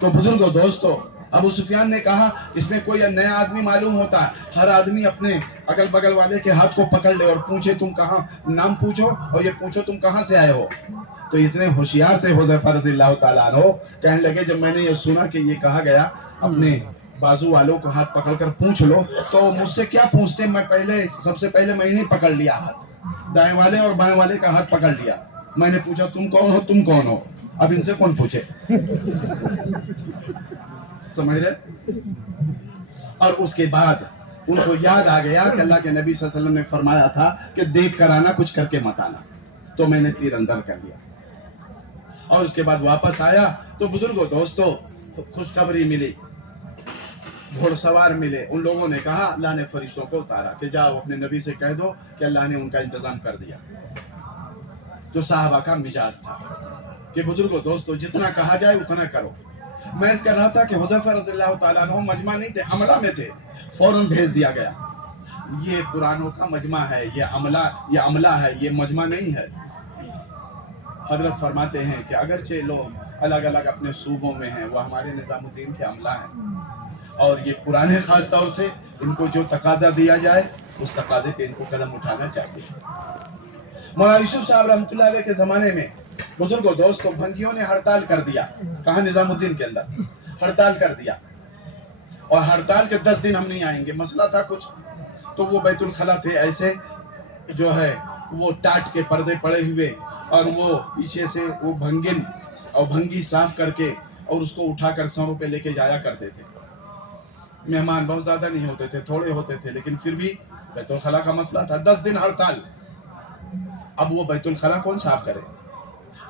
तो बुजुर्गों, दोस्तों, अबू सुफियान ने कहा इसमें कोई नया आदमी मालूम होता है। हर आदमी अपने अगल बगल वाले के हाथ को पकड़ ले और पूछे तुम कहाँ, नाम पूछो और ये पूछो तुम कहाँ से आए हो। तो इतने होशियार थे हुज़ैफा रज़ियल्लाहु ताला अन्हु, कहने लगे जब मैंने ये सुना कि ये कहा गया अपने बाजू वालों को हाथ पकड़कर पूछ लो, तो मुझसे क्या पूछते, मैं सबसे पहले मैंने पकड़ लिया हाथ, दाएं वाले और बाएं वाले का हाथ पकड़ लिया। मैंने पूछा तुम कौन हो, तुम कौन हो, अब इनसे कौन पूछे। समझ रहे। और उसके बाद उनको याद आ गया कि अल्लाह के नबी सल्लल्लाहु अलैहि वसल्लम ने फरमाया था कि देख कर आना, कुछ करके मत आना। तो मैंने तीर अंदर कर लिया और उसके बाद वापस आया तो बुजुर्गों, दोस्तों, तो खुशखबरी मिली। घुड़सवार मिले, उन लोगों ने कहा अल्लाह ने फरिश्तों को उतारा कि जाओ अपने नबी से कह दो कि अल्लाह ने उनका इंतजाम कर दिया। तो साहबा का मिजाज था कि बुजुर्गों दोस्तों जितना कहा जाए उतना करो। मैं इस कर रहा था कि हुज़ैफा रज़ियल्लाहु ताला अन्हु मजमा नहीं थे, अमला में थे, फौरन भेज दिया गया। ये पुरानों का मजमा है, ये अमला है, ये मजमा नहीं है। हजरत फरमाते हैं कि अगरचे लोग अलग अलग अपने सूबों में हैं, वो हमारे निज़ामुद्दीन के अमला हैं, और ये पुराने खास तौर से इनको जो तकादा दिया जाए उस तकादे पे इनको कदम उठाना चाहिए। मौलाना यूसुफ साहब रहमतुल्लाह अलैह के ज़माने में बुजुर्गों दोस्तों भंगियों ने हड़ताल कर दिया, कहाँ निज़ामुद्दीन के अंदर हड़ताल कर दिया, और हड़ताल के 10 दिन हम नहीं आएंगे। मसला था कुछ, तो वो बैतुल खला थे ऐसे जो है वो टाट के पर्दे पड़े हुए, और वो पीछे से वो भंगिन और भंगी साफ करके और उसको उठाकर सरों पे लेके जाया करते थे। मेहमान बहुत ज्यादा नहीं होते थे, थोड़े होते थे, लेकिन फिर भी बैतुल खला का मसला था। 10 दिन हड़ताल। अब वो बैतुल खला कौन साफ करे?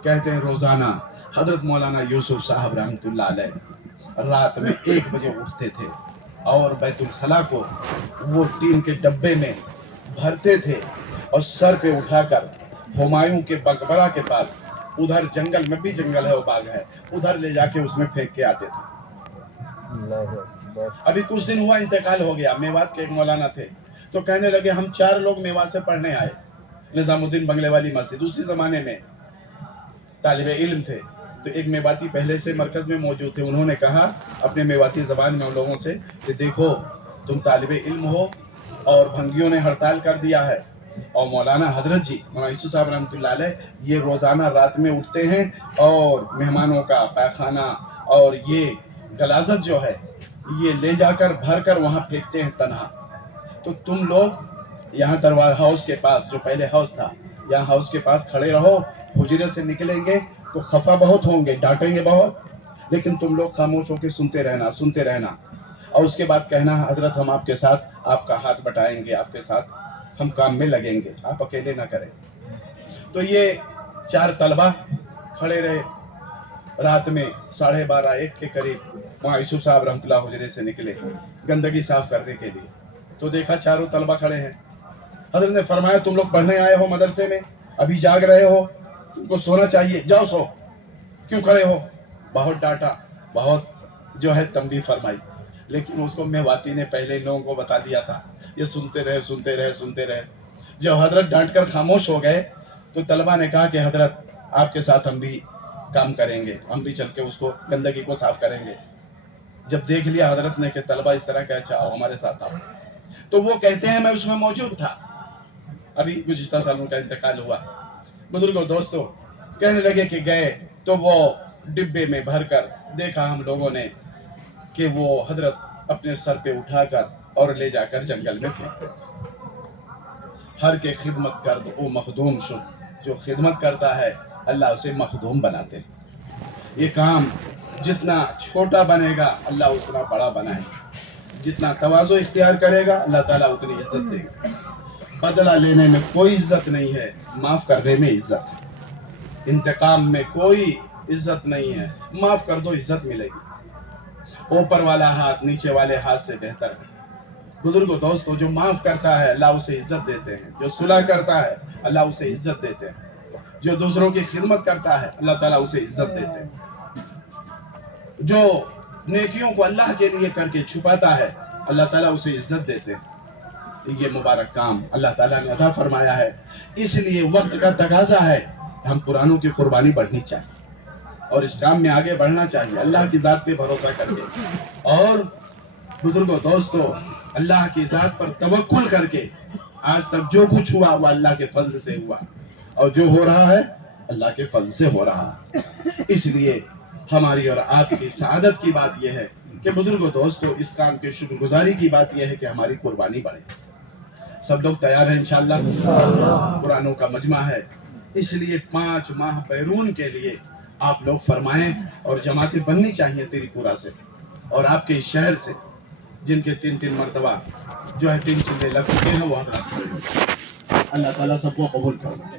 कहते हैं रोजाना हजरत मौलाना यूसुफ साहब रहमतुल्लाह अलैह रात में 1 बजे उठते थे और बैतुल खला को वो टीन के डब्बे में भरते थे और सर पे उठाकर हुमायूं के मकबरा के पास, उधर जंगल में भी जंगल है, वो बाग है, उधर ले जाके उसमें फेंक के आते थे। अभी कुछ दिन हुआ इंतकाल हो गया। मेवात के एक मौलाना थे, तो कहने लगे हम 4 लोग मेवात से पढ़ने आए, निजामुद्दीन बंगले वाली मस्जिद, उसी जमाने में तालिबे इल्म थे। तो एक मेवाती पहले से मरकज में मौजूद थे, उन्होंने कहा अपने मेवाती ज़बान में उन लोगों से कि देखो तुम तालिबे इल्म हो और भंगियों ने हड़ताल कर दिया है, और मौलाना हजरत जी मौलाना यूसुफ साहब रहमतुल्लाह अलैह ये रोज़ाना रात में उठते हैं और मेहमानों का पैखाना और ये गलाजत जो है ये ले जाकर भर कर वहाँ फेंकते हैं तनहा। तो तुम लोग यहाँ दरवाजा हाउस के पास, जो पहले हाउस था, यहाँ हाउस के पास खड़े रहो, हुजरे से निकलेंगे तो खफा बहुत होंगे, डांटेंगे बहुत, लेकिन तुम लोग खामोश होकर सुनते रहना, और उसके बाद कहना हजरत हम आपके साथ आपका हाथ बटाएंगे, आपके साथ हम काम में लगेंगे, आप अकेले ना करें। तो ये 4 तलबा खड़े रहे, रात में 12:30-1 के करीब वहाँ यूसुफ साहब रहमतुल्लाह हुजरे से निकले गंदगी साफ करने के लिए। तो देखा 4 तलबा खड़े हैं। हजरत ने फरमाया तुम लोग पढ़ने आए हो मदरसे में, अभी जाग रहे हो, तुमको सोना चाहिए, जाओ सो, क्यों खड़े हो? बहुत डांटा, बहुत जो है तंबीह फरमाई, लेकिन उसको मेवाती ने पहले इन लोगों को बता दिया था। ये सुनते रहे। जब हजरत डांट कर खामोश हो गए तो तलबा ने कहा कि हजरत आपके साथ हम भी काम करेंगे, हम भी चल के उसको गंदगी को साफ करेंगे। जब देख लिया हजरत ने कि तलबा इस तरह का, अच्छा आओ हमारे साथ आओ, तो वो कहते हैं मैं उसमें मौजूद था, अभी गुज़िश्ता सालों का इंतकाल हुआ। बुजुर्गों दोस्तों कहने लगे कि गए तो वो डिब्बे में भरकर देखा हम लोगों ने कि वो हजरत अपने सर पे उठाकर और ले जाकर जंगल में फेंकते। हर के खिदमत कर दो वो मखदूम शुभ, जो खिदमत करता है अल्लाह उसे मखदूम बनाते हैं। ये काम जितना छोटा बनेगा अल्लाह उतना बड़ा बनाए, जितना तवाज़ु इख्तियार करेगा अल्लाह ताला उतनी इज्जत देगा। बदला लेने में कोई इज्जत नहीं है, माफ करने में इज्जत है। इंतकाम में कोई इज्जत नहीं है, माफ कर दो इज्जत मिलेगी। ऊपर वाला हाथ नीचे वाले हाथ से बेहतर है। बुजुर्गों दोस्तों जो माफ करता है अल्लाह उसे इज्जत देते हैं, जो सुलह करता है अल्लाह उसे इज्जत देते हैं, जो दूसरों की खिदमत करता है अल्लाह ताला उसे इज्जत देते हैं, जो नेकियों को अल्लाह के लिए करके छुपाता है अल्लाह ताला उसे इज्जत देते हैं। ये मुबारक काम अल्लाह ताला ने अता फरमाया है, इसलिए वक्त का तकाजा है, हम पुरानों की कुर्बानी बढ़नी चाहिए और इस काम में आगे बढ़ना चाहिए अल्लाह की ज़ात पे भरोसा करके। और बुजुर्गों दोस्तों अल्लाह की ज़ात पर तवक्कुल करके आज तक जो कुछ हुआ वो अल्लाह के फजल से हुआ, और जो हो रहा है अल्लाह के फजल से हो रहा है। इसलिए हमारी और आपकी सआदत की बात यह है कि बुजुर्गों दोस्तों इस काम की शुक्रगुजारी की बात यह है कि हमारी कुर्बानी बढ़े। सब लोग तैयार हैं इंशाअल्लाह? कुरानों का मजमा है, इसलिए 5 माह बैरून के लिए आप लोग फरमाएं, और जमातें बननी चाहिए त्रिपुरा से और आपके इस शहर से, जिनके 3 मरतबा जो है 3 चिल्ले लग चुके हैं वो हजरत। अल्लाह ताला सबको कबूल फरमाए।